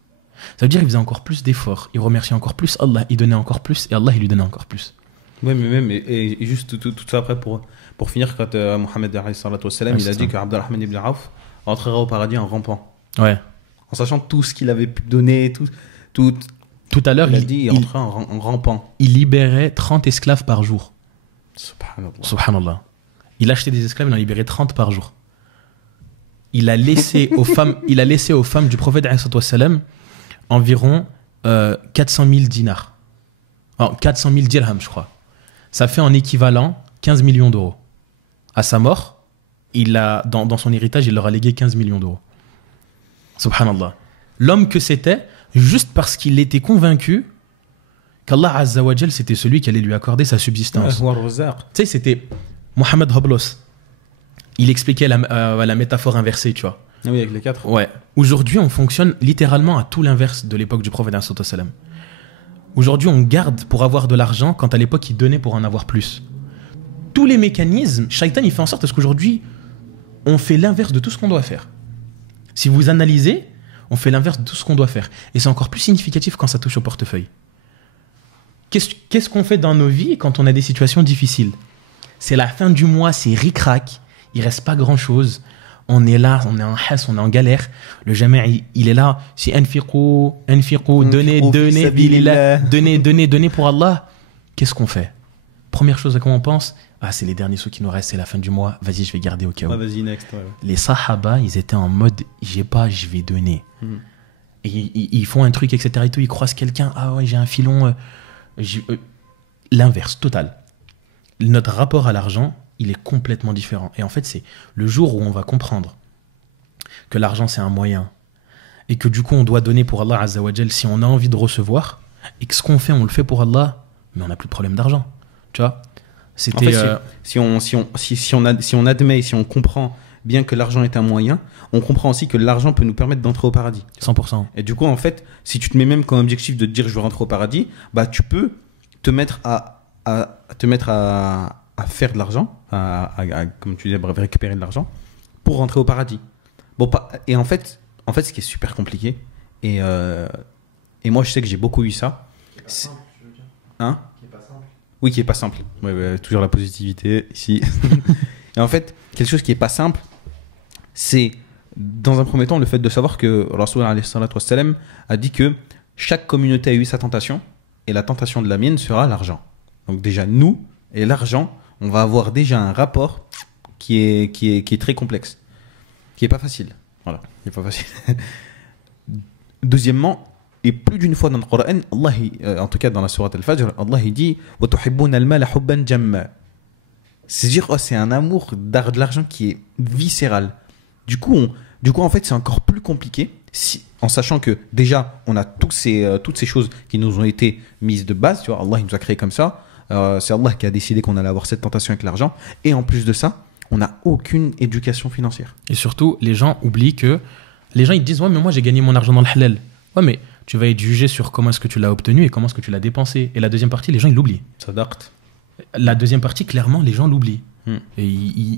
Ça veut dire qu'il faisait encore plus d'efforts, il remerciait encore plus Allah, il donnait encore plus et Allah il lui donnait encore plus. Oui, mais même, et juste tout ça après pour finir, quand Mohammed il a dit qu'Abdurrahman ibn Auf rentrera au paradis en rampant. Ouais. En sachant tout ce qu'il avait pu donner, tout à l'heure, il rentrait en rampant. Il libérait 30 esclaves par jour. Subhanallah. Subhanallah. Il achetait des esclaves, il en libérait 30 par jour. Il a laissé aux femmes du prophète environ 400 000 dinars. 400 000 dirhams, je crois. Ça fait en équivalent 15 millions d'euros. À sa mort, dans son héritage, il leur a légué 15 millions d'euros. Subhanallah. L'homme que c'était, juste parce qu'il était convaincu qu'Allah Azza wa Jal, c'était celui qui allait lui accorder sa subsistance. Tu sais, c'était Mohammed Hoblos. Il expliquait la métaphore inversée, tu vois. Ah oui, avec les 4. Ouais. Aujourd'hui, on fonctionne littéralement à tout l'inverse de l'époque du prophète. Aujourd'hui, on garde pour avoir de l'argent quand à l'époque, il donnait pour en avoir plus. Tous les mécanismes, Shaitan, il fait en sorte qu'aujourd'hui, on fait l'inverse de tout ce qu'on doit faire. Si vous analysez, on fait l'inverse de tout ce qu'on doit faire. Et c'est encore plus significatif quand ça touche au portefeuille. Qu'est-ce qu'on fait dans nos vies quand on a des situations difficiles? C'est la fin du mois, c'est ric-rac, il reste pas grand-chose. On est là, on est en hasse, on est en galère. Le jami' il est là. Si anfiqou, donnez pour Allah. Qu'est-ce qu'on fait? Première chose à quoi on pense, c'est les derniers sous qui nous restent, c'est la fin du mois. Vas-y, je vais garder au cas où. Vas-y, next. Ouais. Les sahaba, ils étaient en mode, j'ai pas, je vais donner. Et ils font un truc, etc. Et tout, ils croisent quelqu'un. Ah ouais, j'ai un filon. L'inverse, total. Notre rapport à l'argent, il est complètement différent. Et en fait, c'est le jour où on va comprendre que l'argent, c'est un moyen et que du coup, on doit donner pour Allah Azza wa Jal si on a envie de recevoir et que ce qu'on fait, on le fait pour Allah, mais on n'a plus de problème d'argent. Tu vois? C'était, en fait, si on admet, si on comprend bien que l'argent est un moyen, on comprend aussi que l'argent peut nous permettre d'entrer au paradis. 100%. Et du coup, en fait, si tu te mets même comme objectif de te dire je veux rentrer au paradis, bah tu peux te mettre à faire de l'argent, comme tu dis, bref, récupérer de l'argent pour rentrer au paradis. Bon, et en fait, ce qui est super compliqué, et moi je sais que j'ai beaucoup eu ça. C'est simple, je veux dire. Hein? Qui est pas simple. Oui, qui est pas simple. Ouais, toujours la positivité ici. Et en fait, quelque chose qui est pas simple, c'est dans un premier temps le fait de savoir que Rasoul alayhi salatu wassalam a dit que chaque communauté a eu sa tentation, et la tentation de la mienne sera l'argent. Donc déjà, nous et l'argent, on va avoir déjà un rapport qui est très complexe, qui est pas facile. Voilà, qui est pas facile. Deuxièmement, et plus d'une fois dans le Coran, Allah, en tout cas dans la sourate Al-Fajr, Allah il dit wa tuhibbuna al-mala hubban jamma. C'est-à-dire c'est un amour de l'argent qui est viscéral. Du coup en fait, c'est encore plus compliqué en sachant que déjà on a toutes ces choses qui nous ont été mises de base, tu vois, Allah il nous a créé comme ça. C'est Allah qui a décidé qu'on allait avoir cette tentation avec l'argent. Et en plus de ça, on n'a aucune éducation financière. Et surtout, les gens oublient que... Les gens, ils disent « Ouais, mais moi, j'ai gagné mon argent dans le halal. » Ouais, mais tu vas être jugé sur comment est-ce que tu l'as obtenu et comment est-ce que tu l'as dépensé. Et la deuxième partie, les gens, ils l'oublient. Sadaqt. La deuxième partie, clairement, les gens l'oublient. Et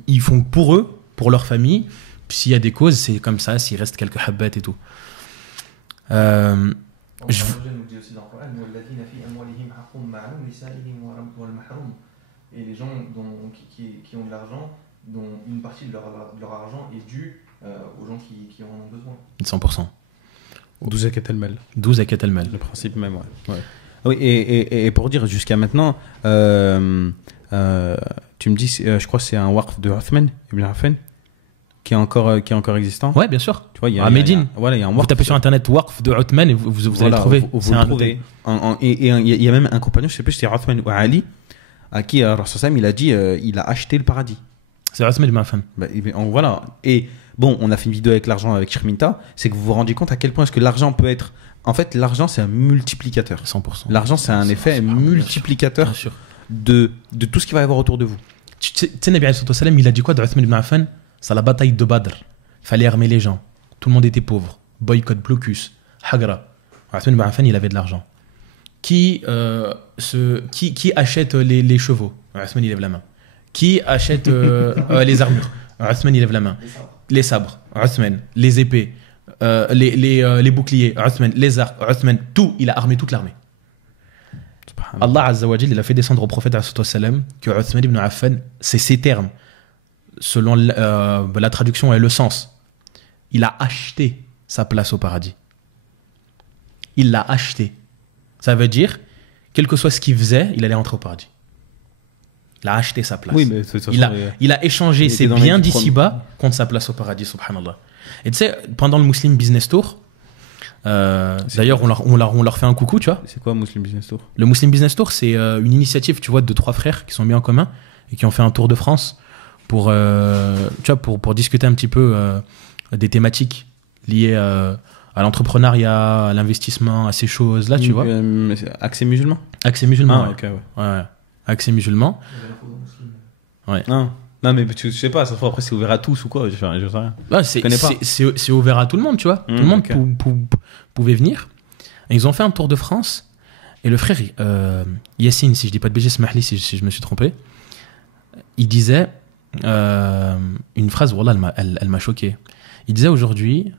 ils font pour eux, pour leur famille. Puis s'il y a des causes, c'est comme ça, s'il reste quelques habbats et tout. nous dit aussi dans le Coran, et les gens qui ont de l'argent, dont une partie de leur argent est due aux gens qui en ont besoin. 100%. 12 zakat al-mal. 12 zakat al-mal. Le principe même, ouais. Oui, et pour dire jusqu'à maintenant, tu me dis, je crois que c'est un waqf de Uthman ibn Affan qui est encore existant. Ouais, bien sûr. Tu vois, à Médine. Voilà, il y a un vous tapez sur internet waqf de Uthman et vous allez le trouver. Vous le trouvez. Et il y a même un compagnon, je sais plus si c'est Uthman ou Ali, à qui Rasul il a dit il a acheté le paradis. C'est Uthman ibn Affan. Voilà. Et bon, on a fait une vidéo avec l'argent avec Shirminta, c'est que vous vous rendez compte à quel point est-ce que l'argent peut être. En fait, l'argent, c'est un multiplicateur. 100%. L'argent, c'est un effet multiplicateur de tout ce qu'il va y avoir autour de vous. Tu sais, Nabi alayhi salam, il a dit quoi de Uthman ibn Affan? C'est la bataille de Badr. Il fallait armer les gens. Tout le monde était pauvre. Boycott, blocus, hagra. Uthman ibn Affan, il avait de l'argent. Qui achète les chevaux? Uthman, il lève la main. Qui achète les armures? Uthman, il lève la main. Les sabres, Uthman. Les épées, les boucliers, Uthman. Les arcs, Uthman. Tout, il a armé toute l'armée. Allah Azza wa Jal, il a fait descendre au prophète sallam que Uthman ibn Affan, c'est ces termes, selon la traduction et le sens. Il a acheté sa place au paradis. Il l'a acheté. Ça veut dire, quel que soit ce qu'il faisait, il allait entrer au paradis. Il a acheté sa place. Oui, mais il a échangé ses biens d'ici-bas contre sa place au paradis, subhanallah. Et tu sais, pendant le Muslim Business Tour, d'ailleurs, on leur fait un coucou, tu vois. C'est quoi Muslim Business Tour? Le Muslim Business Tour, c'est une initiative, tu vois, de 3 frères qui sont mis en commun et qui ont fait un tour de France pour discuter un petit peu des thématiques liées à l'entrepreneuriat, à l'investissement, à ces choses-là, tu vois. Accès musulman? Accès musulman. Ah, ok, ouais. Ouais. Accès musulman. Ouais. Non, mais je sais pas, ça se trouve après c'est ouvert à tous ou quoi, je sais rien. Ouais, c'est ouvert à tout le monde, tu vois. Tout le monde pouvait venir. Et ils ont fait un tour de France. Et le frère Yassine, si je dis pas de bêtises, Smahli, si je me suis trompé, il disait une phrase, voilà, elle m'a choqué. Il disait aujourd'hui,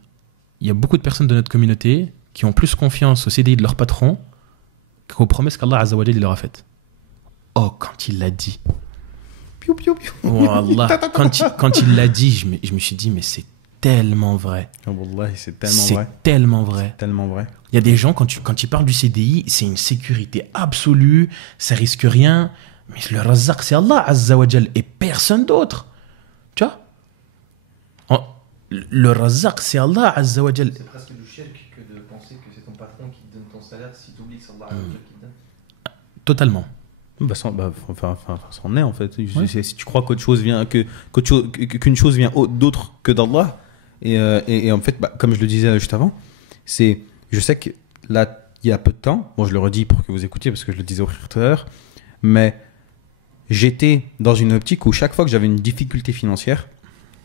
il y a beaucoup de personnes de notre communauté qui ont plus confiance au CDI de leur patron qu'aux promesses qu'Allah Azza wa Jal leur a faites. Oh, quand il l'a dit. Wallah, quand il l'a dit, je me suis dit, mais c'est tellement vrai. Oh, Wallah, c'est tellement vrai. Tellement vrai. Il y a des gens, quand ils parlent du CDI, c'est une sécurité absolue, ça risque rien. Mais le Razzaq, c'est Allah Azza wa Jal et personne d'autre. Tu vois? Le Razzaq, c'est Allah Azza wa Jal. C'est presque du shirk que de penser que c'est ton patron qui te donne ton salaire si tu oublies que c'est Allah Azza wa Jal qui te donne. Totalement. C'en est en fait. Ouais. Si tu crois qu'autre chose vient, qu'une chose vient d'autre que d'Allah, et en fait, comme je le disais juste avant, je sais que là, il y a peu de temps, bon, je le redis pour que vous écoutiez parce que je le disais au frère tout à l'heure, mais j'étais dans une optique où chaque fois que j'avais une difficulté financière,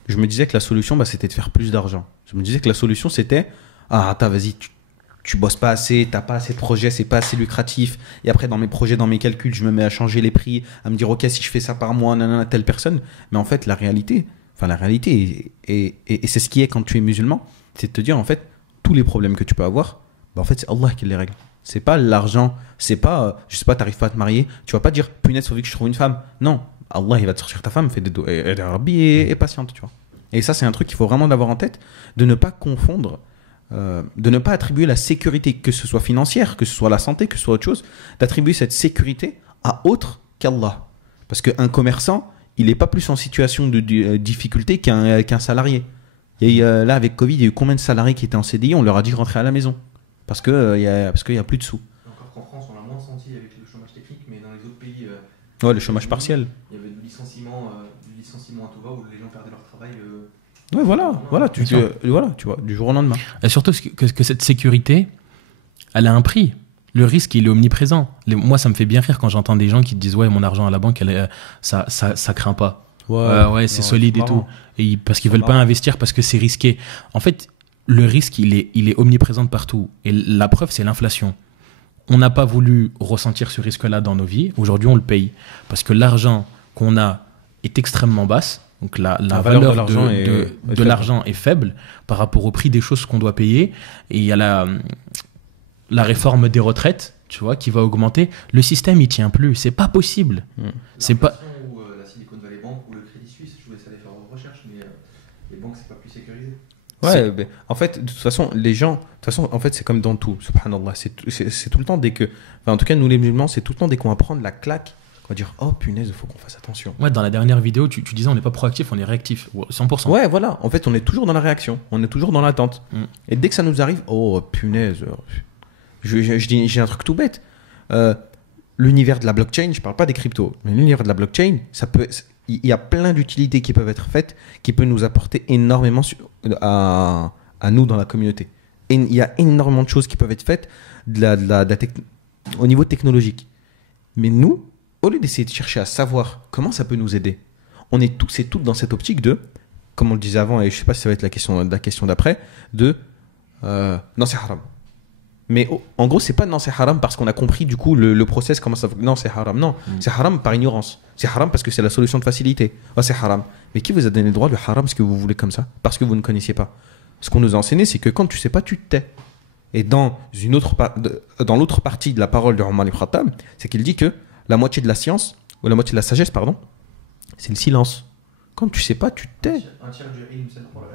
je me disais que la solution, c'était de faire plus d'argent. Je me disais que la solution, c'était vas-y, tu bosses pas assez, t'as pas assez de projets, c'est pas assez lucratif. Et après, dans mes projets, dans mes calculs, je me mets à changer les prix, à me dire, ok, si je fais ça par mois, nanana, telle personne. Mais en fait, la réalité, et c'est ce qui est quand tu es musulman, c'est de te dire, en fait, tous les problèmes que tu peux avoir, en fait, c'est Allah qui les règle. C'est pas l'argent, c'est pas, je sais pas, t'arrives pas à te marier, tu vas pas dire, punaise, faut que je trouve une femme. Non, Allah, il va te sortir ta femme, fais des dos, et patiente, tu vois. Et ça, c'est un truc qu'il faut vraiment avoir en tête, de ne pas confondre. De ne pas attribuer la sécurité, que ce soit financière, que ce soit la santé, que ce soit autre chose, d'attribuer cette sécurité à autre qu'Allah. Parce qu'un commerçant, il n'est pas plus en situation de difficulté qu'un salarié. Et là, avec Covid, il y a eu combien de salariés qui étaient en CDI, on leur a dit rentrer à la maison parce qu'il n'y a plus de sous. Encore qu'en France, on l'a moins senti avec le chômage technique, mais dans les autres pays... le chômage partiel. Il y avait du licenciement à tout va où les gens perdaient leur travail... Ouais, voilà, tu vois, du jour au lendemain. Et surtout que cette sécurité, elle a un prix. Le risque, il est omniprésent. Moi, ça me fait bien rire quand j'entends des gens qui te disent, ouais, mon argent à la banque, ça craint pas. Ouais, c'est solide et tout. Et parce qu'ils veulent pas investir parce que c'est risqué. En fait, le risque, il est omniprésent partout. Et la preuve, c'est l'inflation. On n'a pas voulu ressentir ce risque-là dans nos vies. Aujourd'hui, on le paye. Parce que l'argent qu'on a est extrêmement basse. Donc la valeur de l'argent est faible par rapport au prix des choses qu'on doit payer. Et il y a la réforme des retraites, tu vois, qui va augmenter. Le système, il tient plus. C'est pas possible. C'est pas... Ou la Silicon Valley Bank ou le Crédit Suisse, je vous laisse aller faire vos recherches, mais les banques, c'est pas plus sécurisé. Ouais, mais en fait, de toute façon, les gens, en fait, c'est comme dans tout, subhanallah. C'est tout le temps dès que, en tout cas, nous les musulmans, c'est tout le temps dès qu'on va prendre la claque. On va dire, oh punaise, il faut qu'on fasse attention. Ouais, dans la dernière vidéo, tu disais, on n'est pas proactif, on est réactif, 100%. Ouais, voilà. En fait, on est toujours dans la réaction, on est toujours dans l'attente. Et dès que ça nous arrive, oh punaise, j'ai un truc tout bête. L'univers de la blockchain, je parle pas des cryptos, mais l'univers de la blockchain, il y a plein d'utilités qui peuvent être faites, qui peuvent nous apporter énormément à nous dans la communauté. Et il y a énormément de choses qui peuvent être faites au niveau technologique. Mais nous, au lieu d'essayer de chercher à savoir comment ça peut nous aider, on est tous et toutes dans cette optique de, comme on le disait avant, et je ne sais pas si ça va être la question d'après, de non, c'est haram. Mais en gros, c'est pas non, c'est haram parce qu'on a compris du coup le process, comment ça. Non, c'est haram. Non, c'est haram par ignorance. C'est haram parce que c'est la solution de facilité. Oh, c'est haram. Mais qui vous a donné le droit de haram ce que vous voulez comme ça? Parce que vous ne connaissiez pas. Ce qu'on nous a enseigné, c'est que quand tu sais pas, tu te tais. Et dans l'autre partie de la parole de Omar ibn Khattab, c'est qu'il dit que la moitié de la science, ou la moitié de la sagesse, pardon, c'est le silence. Quand tu sais pas, tu te tais. Un tiers du ilm, c'est le Coran,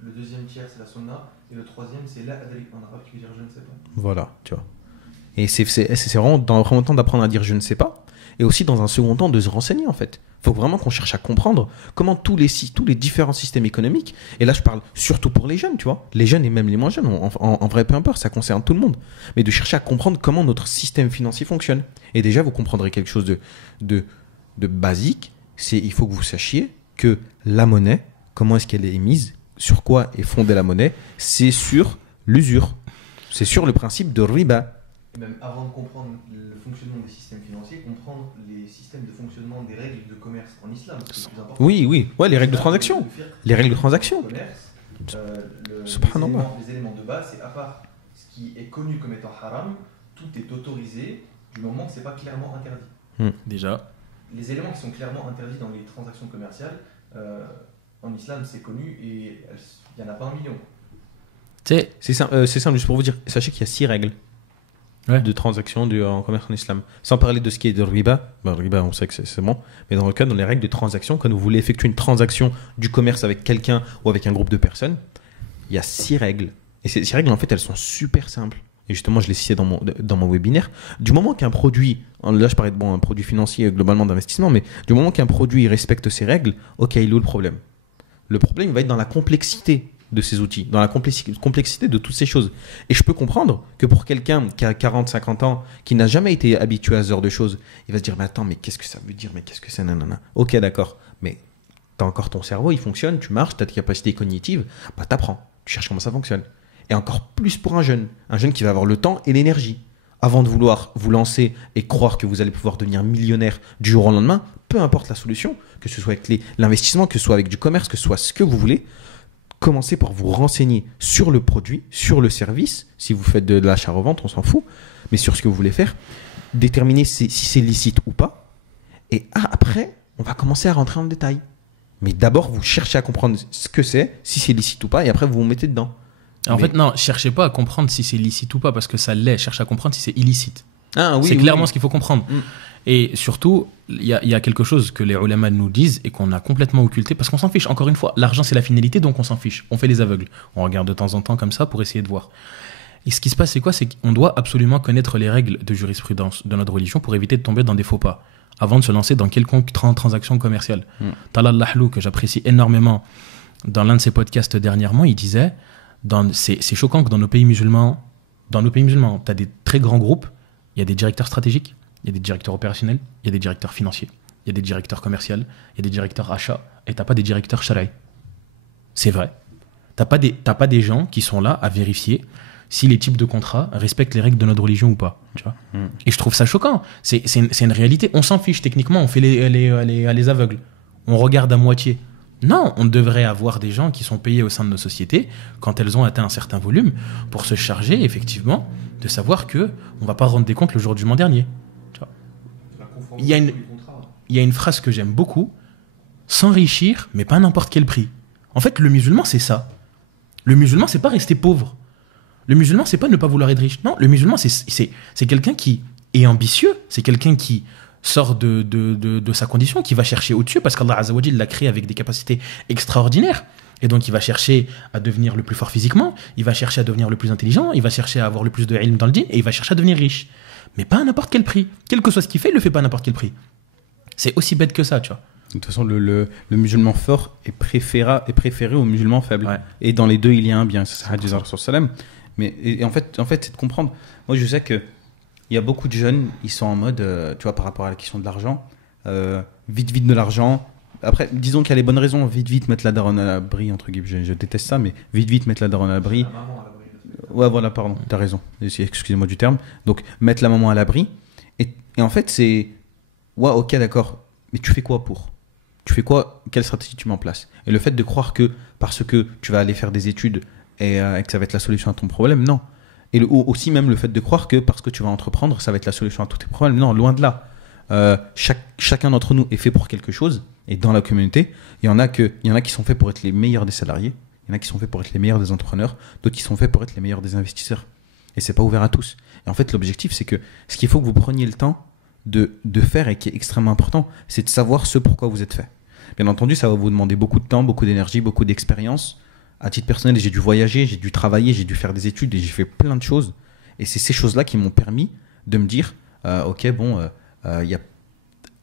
le deuxième tiers, c'est la sunna, et le troisième, c'est la adri, en arabe qui veut dire je ne sais pas. Voilà, tu vois. Et c'est vraiment dans le premier temps d'apprendre à dire je ne sais pas, et aussi dans un second temps de se renseigner en fait. Il faut vraiment qu'on cherche à comprendre comment tous les différents systèmes économiques, et là je parle surtout pour les jeunes, tu vois, les jeunes et même les moins jeunes, en vrai peu importe, ça concerne tout le monde, mais de chercher à comprendre comment notre système financier fonctionne. Et déjà vous comprendrez quelque chose de basique, c'est il faut que vous sachiez que la monnaie, comment est-ce qu'elle est émise, sur quoi est fondée la monnaie, c'est sur l'usure, c'est sur le principe de riba. Même avant de comprendre le fonctionnement des systèmes financiers, comprendre les systèmes de fonctionnement des règles de commerce en islam, c'est le plus important. Oui, ouais, les règles de transaction. Les règles de transaction. Subhanallah. Les éléments de base, c'est à part ce qui est connu comme étant haram, tout est autorisé du moment que c'est pas clairement interdit. Déjà. Les éléments qui sont clairement interdits dans les transactions commerciales, en islam c'est connu et il n'y en a pas 1 million. C'est simple, juste pour vous dire, sachez qu'il y a 6 règles de transactions en commerce en islam. Sans parler de ce qui est de riba, riba on sait que c'est bon, mais dans le cas, dans les règles de transaction, quand vous voulez effectuer une transaction du commerce avec quelqu'un ou avec un groupe de personnes, il y a 6 règles. Et ces 6 règles, en fait, elles sont super simples. Et justement, je l'ai cité dans mon webinaire. Du moment qu'un produit, là je parlais de un produit financier globalement d'investissement, mais du moment qu'un produit respecte ces règles, ok, il est où le problème? Le problème il va être dans la complexité de ces outils, dans la complexité de toutes ces choses. Et je peux comprendre que pour quelqu'un qui a 40-50 ans, qui n'a jamais été habitué à ce genre de choses, il va se dire, mais attends, mais qu'est-ce que ça veut dire? Mais qu'est-ce que c'est? Nanana. Ok, d'accord, mais tu as encore ton cerveau, il fonctionne, tu marches, tu as tes capacités cognitives, t'apprends, tu cherches comment ça fonctionne. Et encore plus pour un jeune qui va avoir le temps et l'énergie. Avant de vouloir vous lancer et croire que vous allez pouvoir devenir millionnaire du jour au lendemain, peu importe la solution, que ce soit avec l'investissement, que ce soit avec du commerce, que ce soit ce que vous voulez, commencez par vous renseigner sur le produit, sur le service. Si vous faites de l'achat-revente, on s'en fout, mais sur ce que vous voulez faire, déterminer si c'est licite ou pas. Et après, on va commencer à rentrer en détail. Mais d'abord, vous cherchez à comprendre ce que c'est, si c'est licite ou pas, et après, vous vous mettez dedans. En fait, non, cherchez pas à comprendre si c'est licite ou pas, parce que ça l'est. Cherchez à comprendre si c'est illicite. C'est clairement ce qu'il faut comprendre. Et surtout, il y a quelque chose que les ulama nous disent et qu'on a complètement occulté, parce qu'on s'en fiche. Encore une fois, l'argent, c'est la finalité, donc on s'en fiche. On fait les aveugles. On regarde de temps en temps comme ça pour essayer de voir. Et ce qui se passe, c'est quoi? C'est qu'on doit absolument connaître les règles de jurisprudence de notre religion pour éviter de tomber dans des faux pas, avant de se lancer dans quelconque transaction commerciale. Talal Lahlou, que j'apprécie énormément, dans l'un de ses podcasts dernièrement, il disait... C'est choquant que dans nos pays musulmans, tu as des très grands groupes, il y a des directeurs stratégiques, il y a des directeurs opérationnels, il y a des directeurs financiers, il y a des directeurs commerciaux, il y a des directeurs achats, et tu n'as pas des directeurs sharaï. C'est vrai. Tu n'as pas des gens qui sont là à vérifier si les types de contrats respectent les règles de notre religion ou pas. Tu vois. Et je trouve ça choquant. C'est une réalité. On s'en fiche techniquement, on fait les aveugles. On regarde à moitié. Non, on devrait avoir des gens qui sont payés au sein de nos sociétés quand elles ont atteint un certain volume pour se charger effectivement de savoir que on va pas rendre des comptes le jour du jugement dernier. Tu vois. Il y a une phrase que j'aime beaucoup: s'enrichir, mais pas à n'importe quel prix. En fait, le musulman, c'est ça. Le musulman, c'est pas rester pauvre. Le musulman, c'est pas ne pas vouloir être riche. Non, le musulman, c'est quelqu'un qui est ambitieux, c'est quelqu'un qui sort de sa condition, qui va chercher au-dessus, parce qu'Allah Azza wa Jalla l'a créé avec des capacités extraordinaires. Et donc, il va chercher à devenir le plus fort physiquement, il va chercher à devenir le plus intelligent, il va chercher à avoir le plus de ilm dans le din, et il va chercher à devenir riche. Mais pas à n'importe quel prix. Quel que soit ce qu'il fait, il le fait pas à n'importe quel prix. C'est aussi bête que ça, tu vois. De toute façon, le musulman fort est préféré au musulman faible. Ouais. Et dans les deux, il y a un bien. C'est hadith sallam. Mais en fait, c'est de comprendre. Moi, je sais que il y a beaucoup de jeunes, ils sont en mode, tu vois, par rapport à la question de l'argent, vite de l'argent, après, disons qu'il y a les bonnes raisons. Vite, mettre la daronne à l'abri, entre guillemets. Je déteste ça, mais vite, mettre la daronne à l'abri. La maman à l'abri. Ouais, voilà, pardon, t'as raison. Excusez-moi du terme. Donc, mettre la maman à l'abri. Et en fait, c'est. Ouais, ok, d'accord. Mais tu fais quoi pour ? Tu fais quoi ? Quelle stratégie tu mets en place ? Et le fait de croire que parce que tu vas aller faire des études et que ça va être la solution à ton problème, non. Et aussi même le fait de croire que parce que tu vas entreprendre, ça va être la solution à tous tes problèmes. Non, loin de là. Chacun d'entre nous est fait pour quelque chose. Et dans la communauté, il y en a qui sont faits pour être les meilleurs des salariés. Il y en a qui sont faits pour être les meilleurs des entrepreneurs. D'autres qui sont faits pour être les meilleurs des investisseurs. Et c'est pas ouvert à tous. Et en fait, l'objectif, c'est que ce qu'il faut que vous preniez le temps de faire et qui est extrêmement important, c'est de savoir ce pourquoi vous êtes fait. Bien entendu, ça va vous demander beaucoup de temps, beaucoup d'énergie, beaucoup d'expérience. À titre personnel, j'ai dû voyager, j'ai dû travailler, j'ai dû faire des études et j'ai fait plein de choses. Et c'est ces choses-là qui m'ont permis de me dire ok, bon,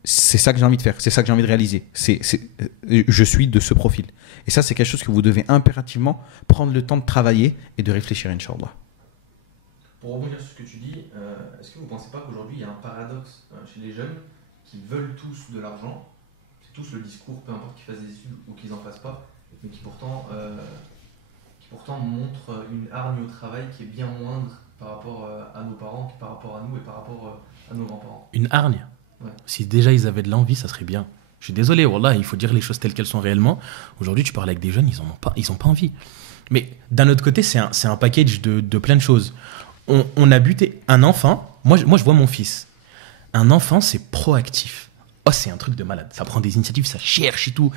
c'est ça que j'ai envie de faire, c'est ça que j'ai envie de réaliser. Je suis de ce profil. Et ça, c'est quelque chose que vous devez impérativement prendre le temps de travailler et de réfléchir, Inch'Allah. Pour rebondir sur ce que tu dis, est-ce que vous ne pensez pas qu'aujourd'hui il y a un paradoxe chez les jeunes qui veulent tous de l'argent, c'est tous le discours, peu importe qu'ils fassent des études ou qu'ils n'en fassent pas, mais qui pourtant montrent une hargne au travail qui est bien moindre par rapport à nos parents, par rapport à nous et par rapport à nos grands-parents. Une hargne ? Ouais. Si déjà ils avaient de l'envie, ça serait bien. Je suis désolé, wallah, il faut dire les choses telles qu'elles sont réellement. Aujourd'hui, tu parles avec des jeunes, ils n'ont pas envie. Mais d'un autre côté, c'est un package de plein de choses. On a buté un enfant. Moi, je vois mon fils. Un enfant, c'est proactif. Oh, c'est un truc de malade. Ça prend des initiatives, ça cherche et tout.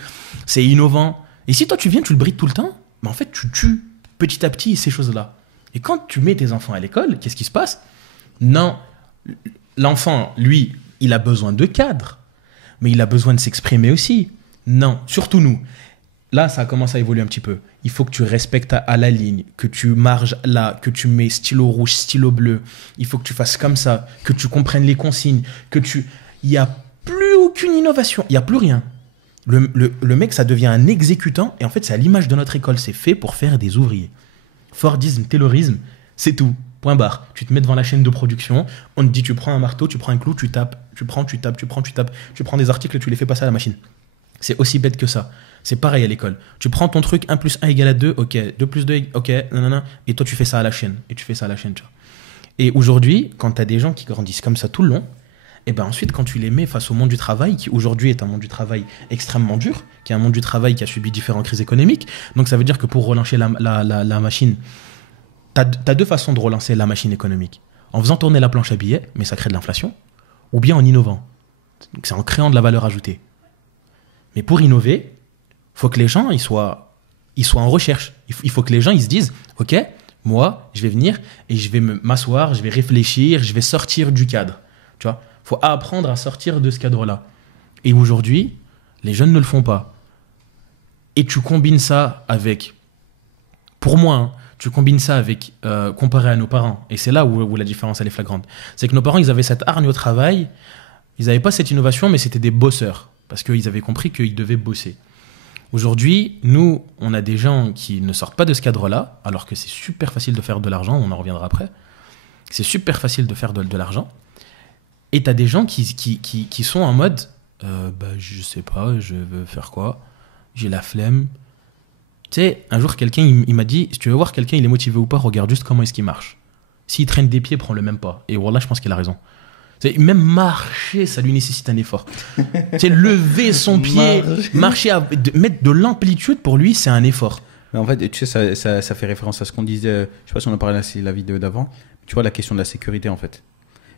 C'est innovant. Et si toi, tu viens, tu le brides tout le temps, mais en fait, tu tues petit à petit ces choses-là. Et quand tu mets tes enfants à l'école, qu'est-ce qui se passe ? Non, l'enfant, lui, il a besoin de cadre, mais il a besoin de s'exprimer aussi. Non, surtout nous. Là, ça commence à évoluer un petit peu. Il faut que tu respectes à la ligne, que tu marges là, que tu mets stylo rouge, stylo bleu. Il faut que tu fasses comme ça, que tu comprennes les consignes, il n'y a plus aucune innovation, il n'y a plus rien. Le mec, ça devient un exécutant, et en fait, c'est à l'image de notre école, c'est fait pour faire des ouvriers. Fordisme, Taylorisme, c'est tout. Point barre. Tu te mets devant la chaîne de production, on te dit tu prends un marteau, tu prends un clou, tu tapes, tu prends des articles et tu les fais passer à la machine. C'est aussi bête que ça. C'est pareil à l'école. Tu prends ton truc, 1 plus 1 égale à 2, ok, 2 plus 2, ok, nanana, et toi tu fais ça à la chaîne. Et tu fais ça à la chaîne, tu vois. Et aujourd'hui, quand tu as des gens qui grandissent comme ça tout le long, et ben ensuite quand tu les mets face au monde du travail, qui aujourd'hui est un monde du travail extrêmement dur, qui est un monde du travail qui a subi différentes crises économiques, donc ça veut dire que pour relancer la machine, t'as deux façons de relancer la machine économique. En faisant tourner la planche à billets, mais ça crée de l'inflation, ou bien en innovant. Donc c'est en créant de la valeur ajoutée. Mais pour innover, il faut que les gens ils soient en recherche. Il faut que les gens ils se disent, ok, moi je vais venir et je vais m'asseoir, je vais réfléchir, je vais sortir du cadre. Tu vois, faut apprendre à sortir de ce cadre-là. Et aujourd'hui, les jeunes ne le font pas. Et tu combines ça avec, pour moi, hein, tu combines ça avec, comparé à nos parents, et c'est là où la différence elle est flagrante, c'est que nos parents, ils avaient cette hargne au travail, ils n'avaient pas cette innovation, mais c'était des bosseurs, parce qu'ils avaient compris qu'ils devaient bosser. Aujourd'hui, nous, on a des gens qui ne sortent pas de ce cadre-là, alors que c'est super facile de faire de l'argent, on en reviendra après, c'est super facile de faire de l'argent, et tu as des gens qui sont en mode, je sais pas, je veux faire quoi, j'ai la flemme. Tu sais, un jour, quelqu'un, il m'a dit, si tu veux voir quelqu'un, il est motivé ou pas, regarde juste comment est-ce qu'il marche. S'il traîne des pieds, prends-le même pas. Et voilà, je pense qu'il a raison. T'sais, même marcher, ça lui nécessite un effort. Lever son pied, marcher, mettre de l'amplitude, pour lui, c'est un effort. Mais en fait, tu sais, ça fait référence à ce qu'on disait, je sais pas si on en parlait dans la vidéo d'avant, tu vois, la question de la sécurité, en fait.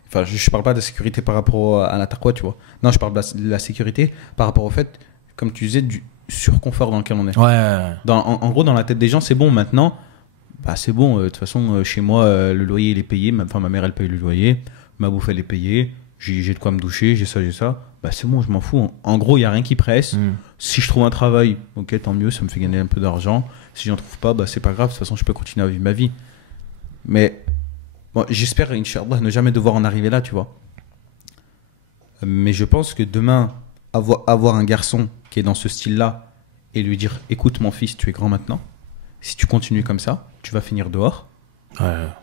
Enfin, je parle pas de la sécurité par rapport à la taqwa, tu vois. Non, je parle de la sécurité par rapport au fait, comme tu disais, du surconfort dans lequel on est. Ouais. En gros, dans la tête des gens, c'est bon maintenant. Bah, c'est bon. De toute façon, chez moi, le loyer il est payé. Ma mère elle paye le loyer. Ma bouffe elle est payée. J'ai de quoi me doucher. J'ai ça. Bah, c'est bon, je m'en fous. En gros, il y a rien qui presse. Si je trouve un travail, ok, tant mieux. Ça me fait gagner un peu d'argent. Si j'en trouve pas, bah, c'est pas grave. De toute façon, je peux continuer à vivre ma vie. Mais bon, j'espère, Inch'Allah, ne jamais devoir en arriver là, tu vois. Mais je pense que demain, avoir un garçon qui est dans ce style-là et lui dire, écoute mon fils, tu es grand maintenant, si tu continues comme ça, tu vas finir dehors.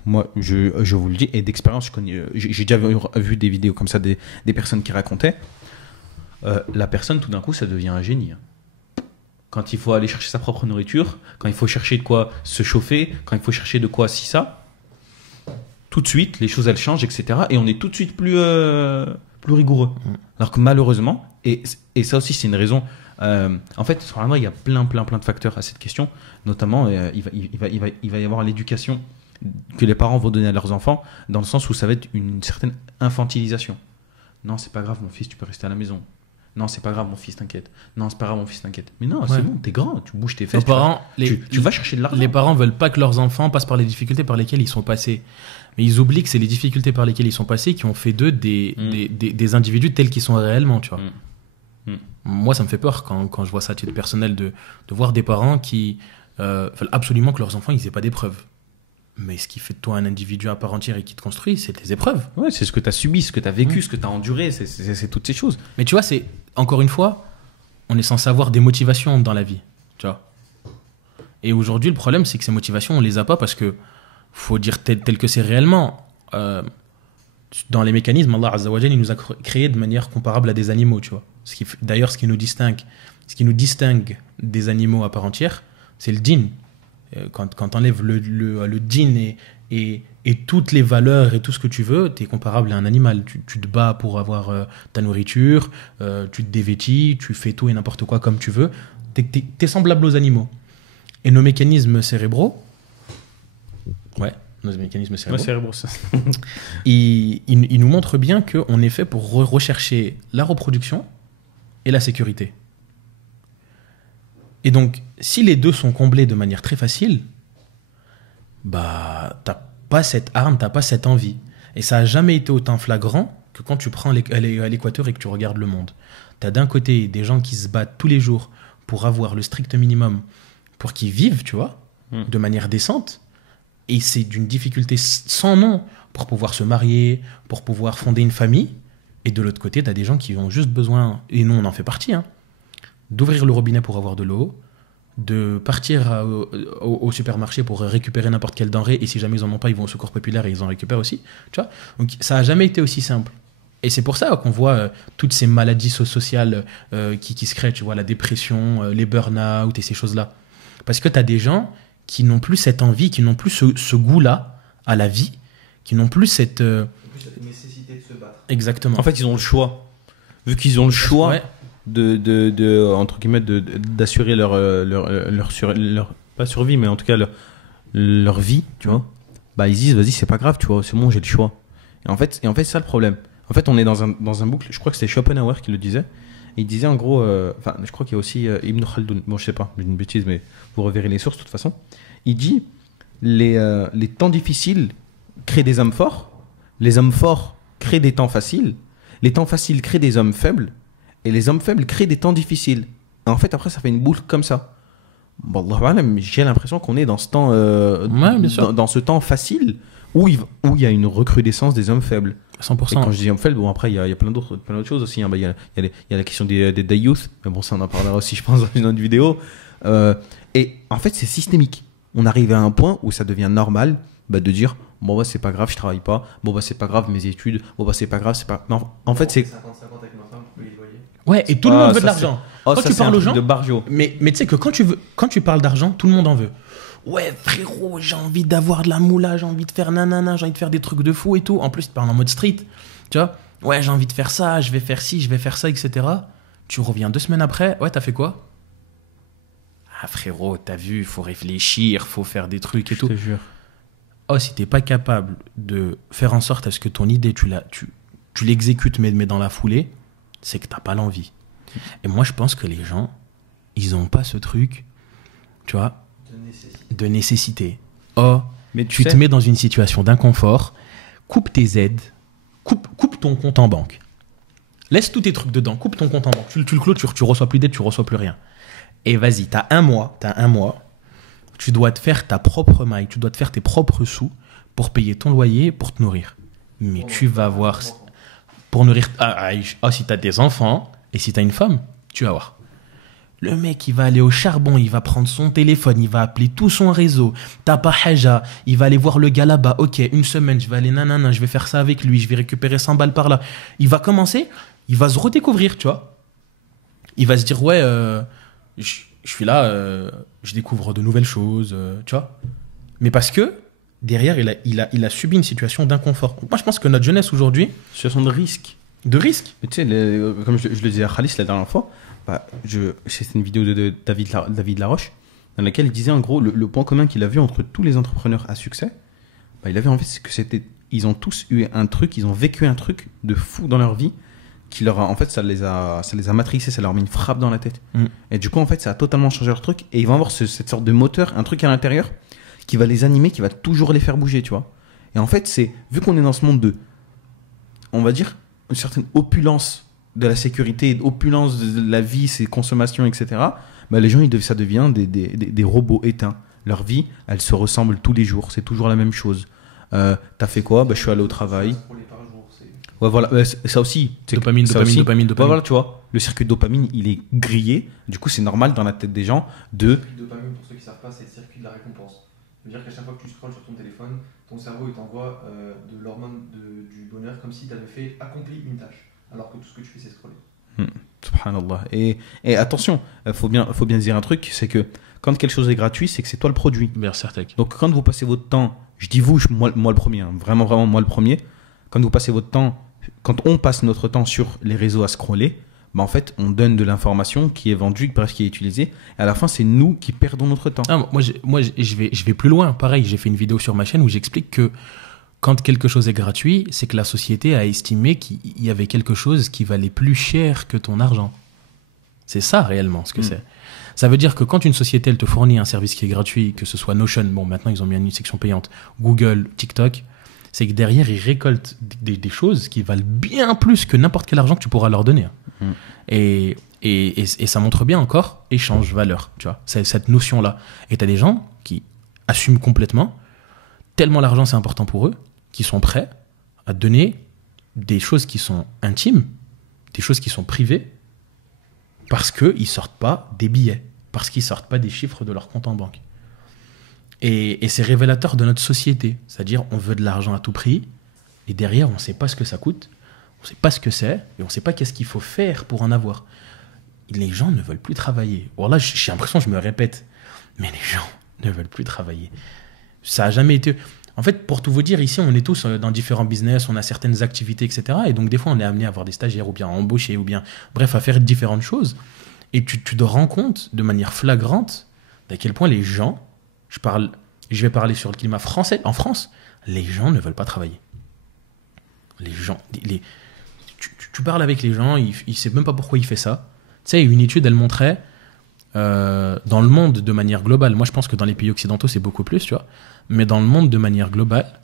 Moi, je vous le dis, et d'expérience, j'ai déjà vu des vidéos comme ça, des personnes qui racontaient. la personne, tout d'un coup, ça devient un génie. Quand il faut aller chercher sa propre nourriture, quand il faut chercher de quoi se chauffer, quand il faut chercher de quoi ça, tout de suite, les choses, elles changent, etc. Et on est tout de suite plus rigoureux. Alors que malheureusement, et ça aussi, c'est une raison... en fait, vraiment, il y a plein de facteurs à cette question. Notamment, il va y avoir l'éducation que les parents vont donner à leurs enfants, dans le sens où ça va être une certaine infantilisation. Non, c'est pas grave, mon fils, tu peux rester à la maison. Non, c'est pas grave, mon fils, t'inquiète. Non, c'est pas grave, mon fils, t'inquiète. Mais non, c'est bon, t'es grand, tu bouges tes fesses. Tu vas chercher de l'argent. Les parents veulent pas que leurs enfants passent par les difficultés par lesquelles ils sont passés. Mais ils oublient que c'est les difficultés par lesquelles ils sont passés qui ont fait d'eux des individus tels qu'ils sont réellement, tu vois. Moi, ça me fait peur quand je vois ça à titre personnel de voir des parents qui veulent absolument que leurs enfants ils aient pas d'épreuves. Mais ce qui fait de toi un individu à part entière et qui te construit, c'est tes épreuves. Ouais, c'est ce que tu as subi, ce que tu as vécu, ce que tu as enduré, c'est toutes ces choses. Mais tu vois, c'est encore une fois, on est censé avoir des motivations dans la vie, tu vois. Et aujourd'hui, le problème, c'est que ces motivations, on les a pas parce que faut dire tel que c'est réellement. Dans les mécanismes, Allah Azza wa Jalla, il nous a créés de manière comparable à des animaux, tu vois. D'ailleurs, ce qui nous distingue des animaux à part entière, c'est le djinn. Quand tu enlèves le djinn et toutes les valeurs et tout ce que tu veux, tu es comparable à un animal. Tu te bats pour avoir ta nourriture, tu te dévêtis, tu fais tout et n'importe quoi comme tu veux. Tu es semblable aux animaux. Et nos mécanismes cérébraux, ils nous montrent bien qu'on est fait pour rechercher la reproduction et la sécurité. Et donc, si les deux sont comblés de manière très facile, bah, t'as pas cette arme, t'as pas cette envie. Et ça a jamais été autant flagrant que quand tu prends à l'équateur et que tu regardes le monde. T'as d'un côté des gens qui se battent tous les jours pour avoir le strict minimum pour qu'ils vivent, tu vois, de manière décente. Et c'est d'une difficulté sans nom pour pouvoir se marier, pour pouvoir fonder une famille. Et de l'autre côté, t'as des gens qui ont juste besoin, et nous on en fait partie, d'ouvrir le robinet pour avoir de l'eau, de partir au supermarché pour récupérer n'importe quelle denrée, et si jamais ils en ont pas, ils vont au secours populaire et ils en récupèrent aussi. Tu vois, donc ça a jamais été aussi simple. Et c'est pour ça qu'on voit toutes ces maladies sociales qui se créent, tu vois, la dépression, les burn-out et ces choses-là. Parce que tu as des gens qui n'ont plus cette envie, qui n'ont plus ce goût-là à la vie, qui n'ont plus cette nécessité de se battre. Exactement. En fait, ils ont le choix. Vu qu'ils ont le choix entre guillemets, d'assurer leur pas survie, mais en tout cas leur vie, tu vois, bah ils disent vas-y, c'est pas grave, tu vois, c'est bon, j'ai le choix. Et en fait c'est ça le problème. En fait, on est dans un boucle. Je crois que c'était Schopenhauer qui le disait. Et il disait en gros, je crois qu'il y a aussi Ibn Khaldoun. Bon, je sais pas, j'ai une bêtise, mais vous reverrez les sources de toute façon. Il dit les temps difficiles créent des hommes forts, les hommes forts créent des temps faciles, les temps faciles créent des hommes faibles, et les hommes faibles créent des temps difficiles. Et en fait, après, ça fait une boucle comme ça. Bon, j'ai l'impression qu'on est dans ce temps, dans ce temps facile où il y a une recrudescence des hommes faibles. 100%. Et quand je dis hommes faibles, bon, après, il y a plein d'autres choses aussi. Il y a la question des youth, mais bon, ça, on en parlera aussi, je pense, dans une autre vidéo. Et en fait, c'est systémique. On arrive à un point où ça devient normal de dire bon, bah, c'est pas grave, je travaille pas. Bon, bah, c'est pas grave, mes études. Bon, bah, c'est pas grave, c'est pas. Non, en fait, c'est. 50-50 avec ma femme, vous pouvez les voyer. Ouais, et tout le monde veut de l'argent. Quand tu parles aux gens. Mais tu sais que quand tu parles d'argent, tout le monde en veut. Ouais, frérot, j'ai envie d'avoir de la moula, j'ai envie de faire nanana, j'ai envie de faire des trucs de fou et tout. En plus, tu parles en mode street. Tu vois, ouais, j'ai envie de faire ça, je vais faire ci, je vais faire ça, etc. Tu reviens 2 semaines après, ouais, t'as fait quoi? Ah, frérot, t'as vu, faut réfléchir, faut faire des trucs et tout. Je te jure. Oh, si t'es pas capable de faire en sorte à ce que ton idée, tu l'exécutes, mais dans la foulée, c'est que t'as pas l'envie. Et moi, je pense que les gens, ils ont pas ce truc, tu vois, de nécessité. Oh, mais tu te mets dans une situation d'inconfort, coupe tes aides, coupe ton compte en banque. Laisse tous tes trucs dedans, coupe ton compte en banque. Tu le clôtures, tu reçois plus d'aide, tu reçois plus rien. Et vas-y, t'as un mois, tu dois te faire ta propre maille, tu dois te faire tes propres sous pour payer ton loyer, pour te nourrir. Mais tu vas voir, pour nourrir, si t'as des enfants et si t'as une femme, tu vas voir. Le mec, il va aller au charbon, il va prendre son téléphone, il va appeler tout son réseau. T'as pas haja, il va aller voir le gars là-bas. Ok, 1 semaine, je vais aller nanana, je vais faire ça avec lui, je vais récupérer 100 balles par là. Il va commencer, il va se redécouvrir, tu vois. il va se dire ouais, je suis là, je découvre de nouvelles choses, tu vois. Mais parce que derrière, il a subi une situation d'inconfort. Moi, je pense que notre jeunesse aujourd'hui, situation de risque. De risque. Mais tu sais, comme je le disais à Khalis la dernière fois, c'est une vidéo de David Laroche dans laquelle il disait en gros le point commun qu'il a vu entre tous les entrepreneurs à succès. Il avait en fait que ils ont tous eu un truc, ils ont vécu un truc de fou dans leur vie qui leur a, en fait, ça les a matrixés, ça leur a mis une frappe dans la tête. Et du coup, en fait, ça a totalement changé leur truc et ils vont avoir cette sorte de moteur, un truc à l'intérieur qui va les animer, qui va toujours les faire bouger, tu vois. Et en fait, vu qu'on est dans ce monde de, on va dire, une certaine opulence de la sécurité, opulence de la vie, ses consommations, etc., les gens, ça devient des robots éteints. Leur vie, elle se ressemble tous les jours. C'est toujours la même chose. T'as fait quoi ? Je suis allé au travail. Ouais, voilà. Ça aussi. Dopamine. Ouais, voilà, tu vois. Le circuit de dopamine, il est grillé. Du coup, c'est normal dans la tête des gens de... Le circuit de dopamine, pour ceux qui ne savent pas, c'est le circuit de la récompense. Ça veut dire qu'à chaque fois que tu scrolles sur ton téléphone, ton cerveau il t'envoie de l'hormone du bonheur comme si tu avais accompli une tâche. Alors que tout ce que tu fais, c'est scroller. Subhanallah. Et attention, faut bien dire un truc, c'est que quand quelque chose est gratuit, c'est que c'est toi le produit. Bien certain. Donc quand vous passez votre temps, je dis vous, moi le premier, hein, vraiment moi le premier, quand vous passez votre temps, quand on passe notre temps sur les réseaux à scroller, en fait, on donne de l'information qui est vendue, qui est utilisée. Et à la fin, c'est nous qui perdons notre temps. Moi, je vais plus loin. Pareil, j'ai fait une vidéo sur ma chaîne où j'explique que quand quelque chose est gratuit, c'est que la société a estimé qu'il y avait quelque chose qui valait plus cher que ton argent. C'est ça réellement ce que c'est. Ça veut dire que quand une société elle te fournit un service qui est gratuit, que ce soit Notion, bon maintenant ils ont mis une section payante, Google, TikTok, c'est que derrière ils récoltent des choses qui valent bien plus que n'importe quel argent que tu pourras leur donner. Et ça montre bien encore échange, valeur, tu vois, c'est cette notion-là. Et tu as des gens qui assument complètement, tellement l'argent c'est important pour eux, qui sont prêts à donner des choses qui sont intimes, des choses qui sont privées, parce qu'ils ne sortent pas des billets, parce qu'ils ne sortent pas des chiffres de leur compte en banque. Et c'est révélateur de notre société. C'est-à-dire, on veut de l'argent à tout prix, et derrière, on ne sait pas ce que ça coûte, on ne sait pas ce que c'est, et on ne sait pas qu'est-ce qu'il faut faire pour en avoir. Les gens ne veulent plus travailler. Bon, là, j'ai l'impression que je me répète, mais les gens ne veulent plus travailler. Ça n'a jamais été... En fait, pour tout vous dire, ici, on est tous dans différents business, on a certaines activités, etc. Et donc, des fois, on est amené à avoir des stagiaires ou bien à embaucher, ou bien, bref, à faire différentes choses. Et tu te rends compte de manière flagrante d'à quel point les gens, je vais parler sur le climat français, en France, les gens ne veulent pas travailler. Les gens, tu parles avec les gens, ils ne savent même pas pourquoi ils font ça. Tu sais, une étude, elle montrait, dans le monde de manière globale, moi je pense que dans les pays occidentaux, c'est beaucoup plus, tu vois. Mais dans le monde de manière globale,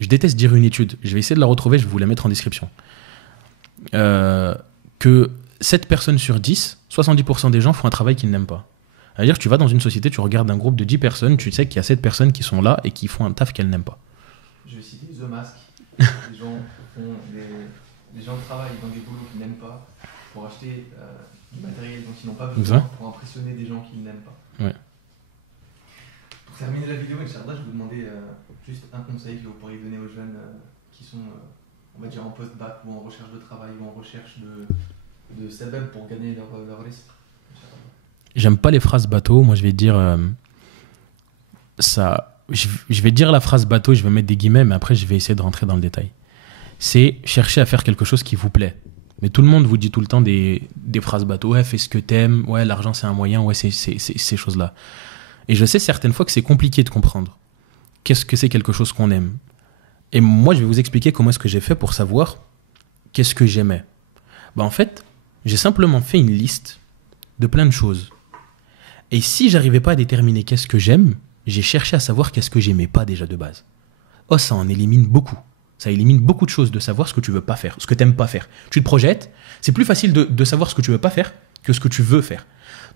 je déteste dire une étude, je vais essayer de la retrouver, je vais vous la mettre en description. Que 7 personnes sur 10, 70% des gens font un travail qu'ils n'aiment pas. C'est-à-dire que tu vas dans une société, tu regardes un groupe de 10 personnes, tu sais qu'il y a 7 personnes qui sont là et qui font un taf qu'elles n'aiment pas. Je vais citer The Mask. Les gens travaillent dans des boulots qu'ils n'aiment pas pour acheter du matériel dont ils n'ont pas besoin pour impressionner des gens qu'ils n'aiment pas. Ouais. Pour terminer la vidéo, Inch'Allah, je vous demandais juste un conseil que vous pourriez donner aux jeunes qui sont, on va dire, en post-bac ou en recherche de travail ou en recherche de sabab pour gagner leur risque. J'aime pas les phrases bateau. Moi, je vais dire ça. Je vais dire la phrase bateau, je vais mettre des guillemets, mais après, je vais essayer de rentrer dans le détail. C'est chercher à faire quelque chose qui vous plaît. Mais tout le monde vous dit tout le temps des phrases bateau. Ouais, fais ce que t'aimes. Ouais, l'argent, c'est un moyen. Ouais, c'est ces choses-là. Et je sais certaines fois que c'est compliqué de comprendre qu'est-ce que c'est quelque chose qu'on aime. Et moi, je vais vous expliquer comment est-ce que j'ai fait pour savoir qu'est-ce que j'aimais. En fait, j'ai simplement fait une liste de plein de choses. Et si j'arrivais pas à déterminer qu'est-ce que j'aime, j'ai cherché à savoir qu'est-ce que j'aimais pas déjà de base. Oh, ça en élimine beaucoup. Ça élimine beaucoup de choses de savoir ce que tu veux pas faire, ce que t'aimes pas faire. Tu te projettes, c'est plus facile de savoir ce que tu veux pas faire que ce que tu veux faire.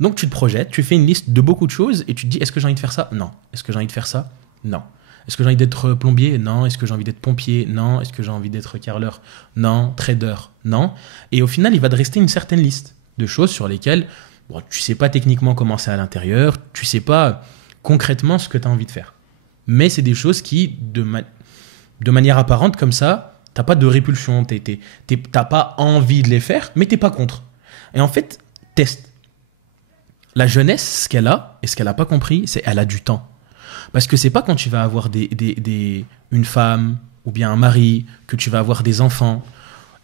Donc tu te projettes, tu fais une liste de beaucoup de choses et tu te dis, est-ce que j'ai envie de faire ça ? Non. Est-ce que j'ai envie de faire ça ? Non. Est-ce que j'ai envie d'être plombier ? Non. Est-ce que j'ai envie d'être pompier ? Non. Est-ce que j'ai envie d'être carreleur ? Non. Trader ? Non. Et au final, il va te rester une certaine liste de choses sur lesquelles tu sais pas techniquement comment c'est à l'intérieur, tu sais pas concrètement ce que tu as envie de faire. Mais c'est des choses qui, de manière apparente comme ça, t'as pas de répulsion, t'as pas envie de les faire, mais t'es pas contre. Et en fait, teste. La jeunesse, ce qu'elle a, et ce qu'elle n'a pas compris, c'est qu'elle a du temps. Parce que c'est pas quand tu vas avoir une femme, ou bien un mari, que tu vas avoir des enfants,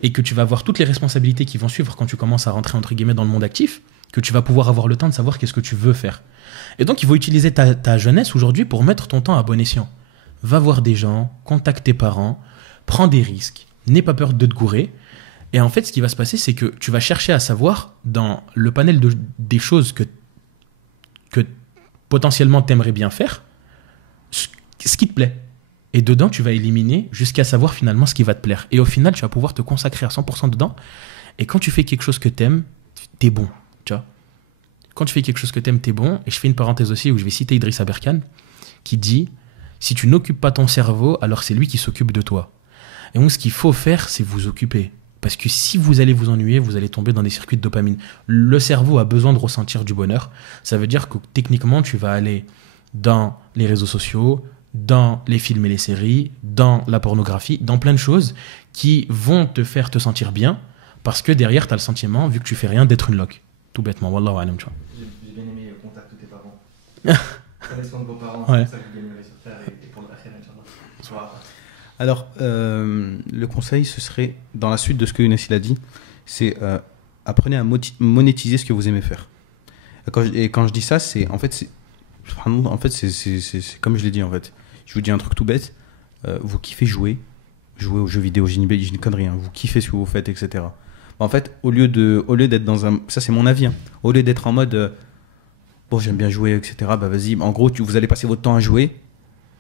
et que tu vas avoir toutes les responsabilités qui vont suivre quand tu commences à rentrer, entre guillemets, dans le monde actif, que tu vas pouvoir avoir le temps de savoir qu'est-ce que tu veux faire. Et donc, il faut utiliser ta jeunesse aujourd'hui pour mettre ton temps à bon escient. Va voir des gens, contacte tes parents, prends des risques, n'aie pas peur de te gourer. Et en fait, ce qui va se passer, c'est que tu vas chercher à savoir, dans le panel des choses que potentiellement tu aimerais bien faire, ce qui te plaît. Et dedans, tu vas éliminer jusqu'à savoir finalement ce qui va te plaire. Et au final, tu vas pouvoir te consacrer à 100% dedans. Et quand tu fais quelque chose que tu aimes, tu es bon. Tu vois, quand tu fais quelque chose que tu aimes, tu es bon. Et je fais une parenthèse aussi où je vais citer Idriss Aberkan qui dit « Si tu n'occupes pas ton cerveau, alors c'est lui qui s'occupe de toi. » Et donc, ce qu'il faut faire, c'est vous occuper. Parce que si vous allez vous ennuyer, vous allez tomber dans des circuits de dopamine. Le cerveau a besoin de ressentir du bonheur. Ça veut dire que techniquement, tu vas aller dans les réseaux sociaux, dans les films et les séries, dans la pornographie, dans plein de choses qui vont te faire te sentir bien parce que derrière, tu as le sentiment, vu que tu fais rien, d'être une loque. Tout bêtement. Wallahu alam, tu vois. J'ai bien aimé le contact de tes parents. Prenez soin de vos parents, c'est ça que vous gagnerez sur Terre et pour l'akhira, Inch'Allah. Alors, le conseil, ce serait, dans la suite de ce que Younes a dit, c'est apprenez à monétiser ce que vous aimez faire. Et quand je dis ça, c'est en fait, c'est comme je l'ai dit en fait. Je vous dis un truc tout bête. Vous kiffez jouer aux jeux vidéo, j'ai une connerie, hein, vous kiffez ce que vous faites, etc. En fait, au lieu d'être dans un... Ça, c'est mon avis. Hein, au lieu d'être en mode... bon, j'aime bien jouer, etc. Bah vas-y. En gros, vous allez passer votre temps à jouer.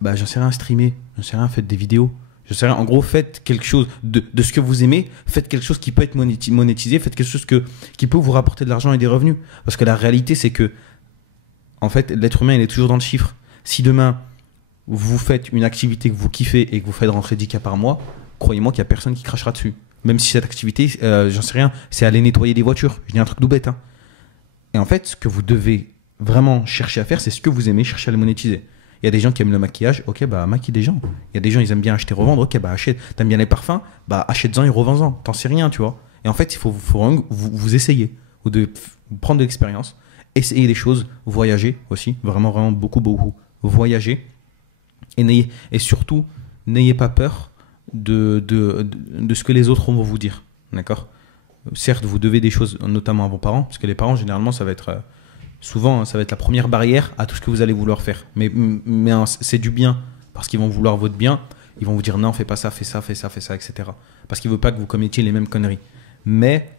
Bah, j'en sais rien, streamer. J'en sais rien, faites des vidéos. Je sais rien. En gros, faites quelque chose de ce que vous aimez. Faites quelque chose qui peut être monétisé. Faites quelque chose qui peut vous rapporter de l'argent et des revenus. Parce que la réalité, c'est que, en fait, l'être humain, il est toujours dans le chiffre. Si demain, vous faites une activité que vous kiffez et que vous faites rentrer 10K par mois, croyez-moi qu'il n'y a personne qui crachera dessus. Même si cette activité, j'en sais rien, c'est aller nettoyer des voitures. Je dis un truc tout bête. Hein. Et en fait, ce que vous devez vraiment chercher à faire, c'est ce que vous aimez, chercher à le monétiser. Il y a des gens qui aiment le maquillage, ok, bah maquille des gens. Il y a des gens, ils aiment bien acheter, revendre, ok, bah achète. T'aimes bien les parfums, bah achète-en et revends-en. T'en sais rien, tu vois. Et en fait, il faut vous essayer. Vous devez prendre de l'expérience, essayer des choses, voyager aussi, vraiment, vraiment beaucoup, beaucoup. Voyager. Et surtout, n'ayez pas peur de ce que les autres vont vous dire. D'accord ? Certes, vous devez des choses, notamment à vos parents, parce que les parents, généralement, ça va être... souvent, ça va être la première barrière à tout ce que vous allez vouloir faire. Mais c'est du bien, parce qu'ils vont vouloir votre bien. Ils vont vous dire non, fais pas ça, fais ça, fais ça, fais ça, etc. Parce qu'ils ne veulent pas que vous commettiez les mêmes conneries. Mais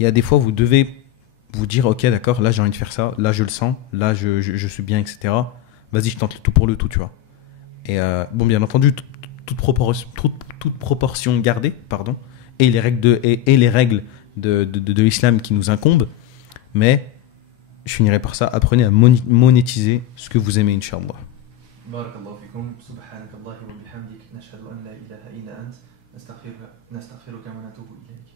il y a des fois, vous devez vous dire ok, d'accord, là j'ai envie de faire ça, là je le sens, là je suis bien, etc. Vas-y, je tente le tout pour le tout, tu vois. Et bon, bien entendu, toute proportion gardée, pardon, et les règles de l'islam qui nous incombent. Mais je finirai par ça. Apprenez à monétiser ce que vous aimez, Inch'Allah. Barakallahu fikum. Subhanakallah wa bihamdik. Nashhadu an la ilaha illa ant. Nastaghfiruka wa natubu ilayk.